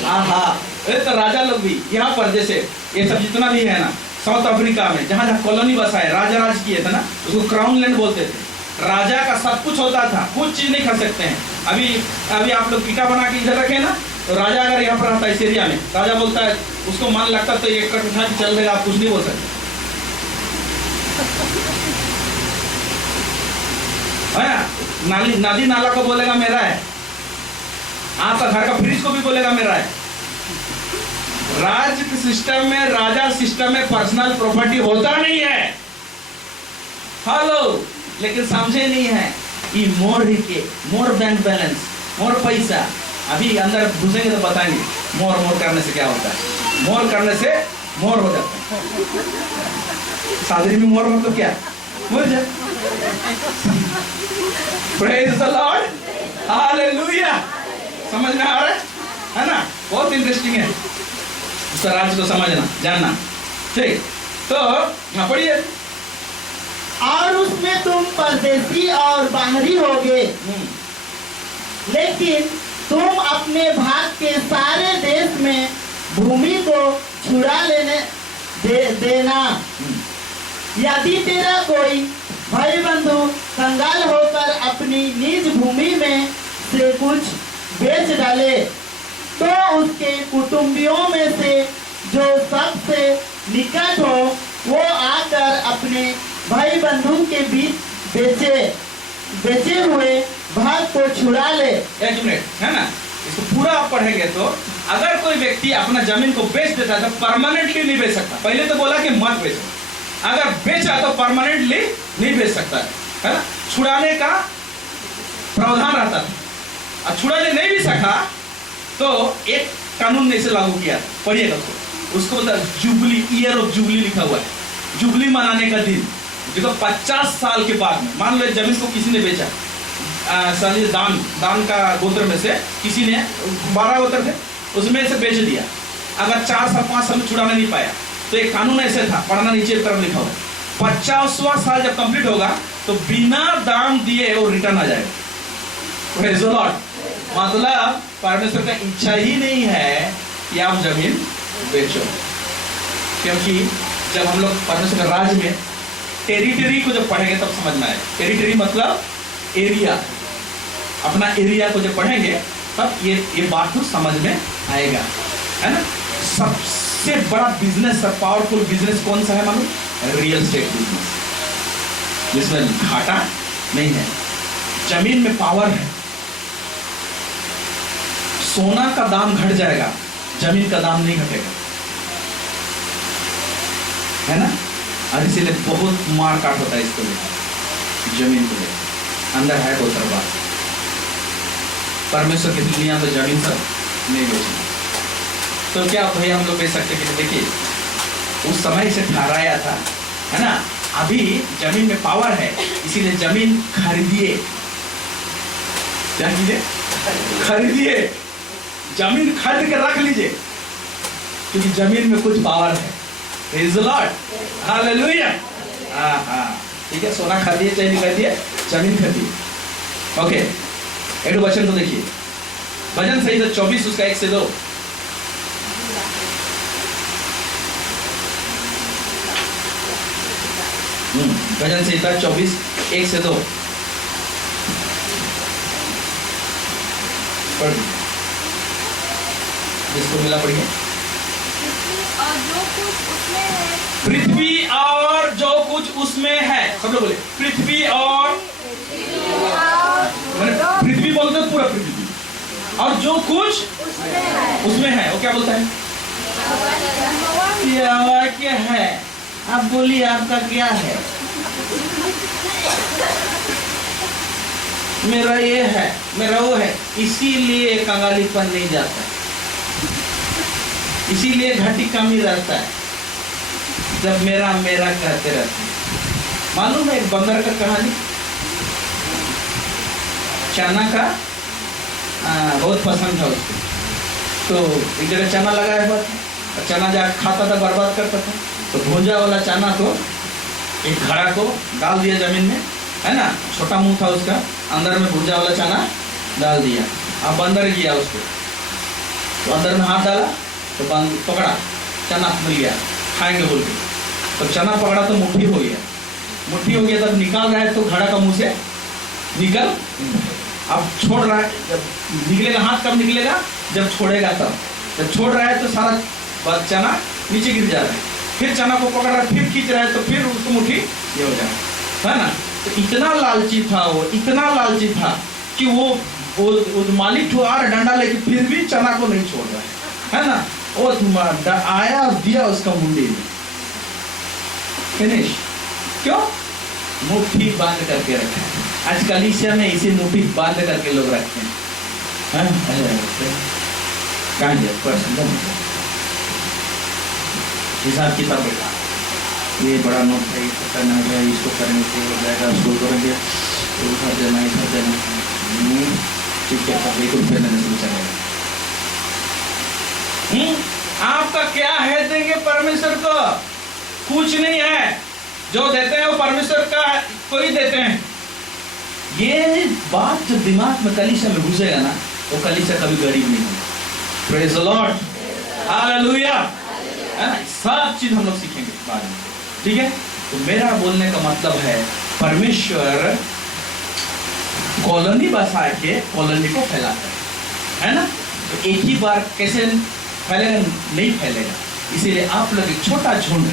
हाँ, तो राजा लोग भी यहाँ पर, जैसे ये सब जितना भी है ना, साउथ अफ्रीका में जहाँ जहाँ कॉलोनी बसाए, राजा राज किए थे ना, उसको क्राउन लैंड बोलते थे। राजा का सब कुछ होता था, कुछ चीज नहीं खा सकते हैं। अभी आप लोग ईटा बना के इधर रखे ना, तो राजा अगर यहाँ पर आता है इस एरिया में, राजा बोलता है, उसको मन लगता तो एक कट उठा के चल देगा, आप कुछ नहीं बोल सकते, है ना। नदी नाला को बोलेगा मेरा है, आपका घर का फ्रिज को भी बोलेगा मेरा है। राज के सिस्टम में, राजा सिस्टम में पर्सनल प्रॉपर्टी होता नहीं है। हेलो, लेकिन समझे नहीं है, ये मोर बैंक बैलेंस, मोर पैसा। अभी अंदर घुसेंगे तो बताएंगे मोर करने से क्या होता है। मोर करने से मोर हो जाता है। सादरी में मोर मतलब क्या? मर जा। Praise the Lord, hallelujah. समझ में आ रहा है ना? बहुत इंटरेस्टिंग है स्वराज को समझना जानना। ठीक, तो यहाँ पढ़िए। और उसमें तुम परदेसी और बाहरी होगे, लेकिन तुम अपने भाग के सारे देश में भूमि को छुड़ा लेने देना। यदि तेरा कोई भाई बंधु कंगाल होकर अपनी निज भूमि में से कुछ बेच डाले, तो उसके कुटुंबियों में से जो सबसे निकट हो वो आकर अपने भाई बंधु के बीच बेचे हुए भाग को छुड़ा ले। एक मिनट, है ना? इसको पूरा आप पढ़ेंगे तो अगर कोई व्यक्ति अपना जमीन को बेच देता है तो परमानेंटली नहीं बेच सकता। पहले तो बोला कि मत बेचो, अगर बेचा तो परमानेंटली नहीं बेच सकता है ना? छुड़ाने का प्रावधान रहता था। और छुड़ाने नहीं भी सका तो एक कानून ने इसे लागू किया। पढ़िएगा उसको बोलता है जुबली, ईयर ऑफ जुबली लिखा हुआ है। जुबली मनाने का दिन देखो 50 साल के बाद में, मान लो जमीन को किसी ने बेचा, दान का गोत्र में से किसी ने 12 गोत्र थे उसमें से बेच दिया, अगर 4 साल 5 साल में छुड़ाना नहीं पाया तो एक कानून ऐसे था, पढ़ना नीचे तरफ लिखा हुआ है, 50वां साल जब कंप्लीट होगा तो बिना दाम दिए वो रिटर्न आ जाएगा। Praise the Lord। मतलब परमेश्वर का इच्छा ही नहीं है कि आप जमीन बेचो, क्योंकि जब हम लोग परमेश्वर के राज्य में टेरिटरी को जब पढ़ेंगे तब समझ में आएगा। टेरिटरी मतलब एरिया, अपना एरिया को जब पढ़ेंगे तब ये बात तो समझ में आएगा, है ना? सबसे बड़ा बिजनेस, पावरफुल बिजनेस कौन सा है मालूम? रियल एस्टेट बिजनेस, जिसमें घाटा नहीं है। जमीन में पावर है। सोना का दाम घट जाएगा, जमीन का दाम नहीं घटेगा, है ना? और इसीलिए बहुत मार काट होता है इसको लेकर, जमीन को लेकर। अंदर है बहुत सारा बात। परमेश्वर की दुनिया में जमीन सब नहीं बेचना। तो क्या भैया हम लोग बेच सकते कि देखिए उस समय से ठहराया था, है ना? अभी जमीन में पावर है, इसीलिए जमीन खरीदिए। क्या कीजिए? खरीदिए, जमीन खरीद के रख लीजिए, क्योंकि जमीन में कुछ पावर है। Praise the Lord, hallelujah. ठीक है, सोना खरीदिए चाहे नहीं खरीदिए, जमीन खरीदिए। ओके, एक वचन तो देखिए, भजन संहिता 24 उसका 1 से 2। भजन संहिता 24 1 से 2 पढ़, जिसको मिला पढ़िए। पृथ्वी और जो कुछ उसमें है, सब लोग बोले पृथ्वी और, पृथ्वी बोलते हैं पूरा पृथ्वी, और जो कुछ उसमें है वो क्या बोलता है? क्या है? आप बोलिए आपका क्या है? मेरा ये है, मेरा वो है। इसीलिए कंगालीपन नहीं जाता, इसीलिए घटी कमी रहता है, जब मेरा मेरा कहते रहते हैं। मालूम है एक बंदर का कहानी, चना का बहुत पसंद था उसको, तो एक जगह चना लगाया हुआ था, चना जाकर खाता था, बर्बाद करता था, तो भूंजा वाला चना को एक घड़ा को डाल दिया जमीन में, है ना? छोटा मुंह था उसका, अंदर में भूंजा वाला चना डाल दिया। अब बंदर गया उसको, तो अंदर में हाथ डाला तो पकड़ा, चना मिल गया, खाएंगे बोल के, तो चना पकड़ा तो मुट्ठी हो गया, मुट्ठी हो गया, तब निकाल रहा है तो घड़ा का मुंह से निकल, अब छोड़ रहा है, जब निकलेगा हाथ कब निकलेगा? जब छोड़ेगा तब, जब छोड़ रहा है तो सारा चना नीचे गिर जा रहा है, फिर चना को पकड़ रहा है, फिर खींच रहा है तो फिर उसको मुट्ठी ये हो जाए, है ना? तो इतना लालची था वो, इतना लालची था कि वो मालिक ठो आ रहा डंडा लेके, फिर भी चना को नहीं छोड़ रहा है ना? वो आया दिया उसका मुंडी में, फिनिश। क्यों? मुट्ठी बांध करके रखा है। आज कलीसिया में इसे मुट्ठी बांध करके लोग रखते हैं, हिसाब किताब बेटा, ये बड़ा नोट है, इसको करना है, इसको करेंगे तो हो जाएगा, उसको करेंगे तो उधर देना, इधर देना। ठीक है, तब 1 रुपये देने से चलेगा। आपका क्या है देंगे परमेश्वर को? कुछ नहीं है। जो देते हैं वो परमेश्वर का कोई देते हैं। ये बात जब दिमाग में कलीसिया में घुसेगा ना, वो कलीसिया कभी गरीब नहीं होगा। प्रेज द लॉर्ड, हालेलुया, है ना? सब चीज हम लोग सीखेंगे बाद में, ठीक है? तो मेरा बोलने का मतलब है परमेश्वर कॉलोनी बसा के कॉलोनी को फैलाता है ना? तो एक ही बार कैसे फैलेगा? नहीं फैलेगा। इसीलिए आप लोग एक छोटा झुंड,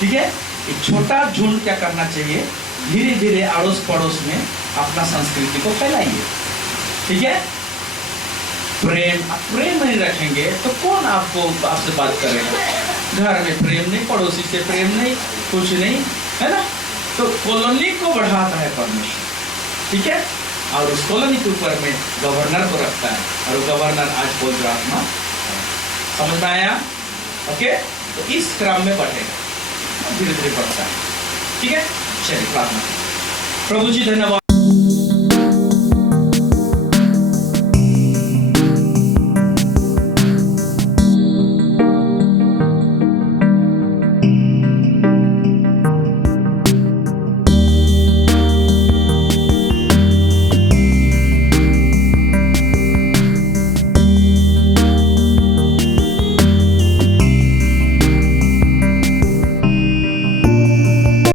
ठीक है, एक छोटा झुंड क्या करना चाहिए? धीरे धीरे अड़ोस पड़ोस में अपना संस्कृति को फैलाइए, ठीक है? प्रेम नहीं रखेंगे तो कौन आपसे बात करेगा? घर में प्रेम नहीं, पड़ोसी से प्रेम नहीं, कुछ नहीं, है ना? तो कॉलोनी को बढ़ाता है परमेश्वर, ठीक है? और उस कॉलोनी के ऊपर में गवर्नर को रखता है, और वो गवर्नर आज पवित्र आत्मा है। समझ में आया? ओके, तो इस क्रम में बढ़ेगा, धीरे धीरे बढ़ता है, ठीक है? चलिए प्रार्थना। प्रभु जी धन्यवाद।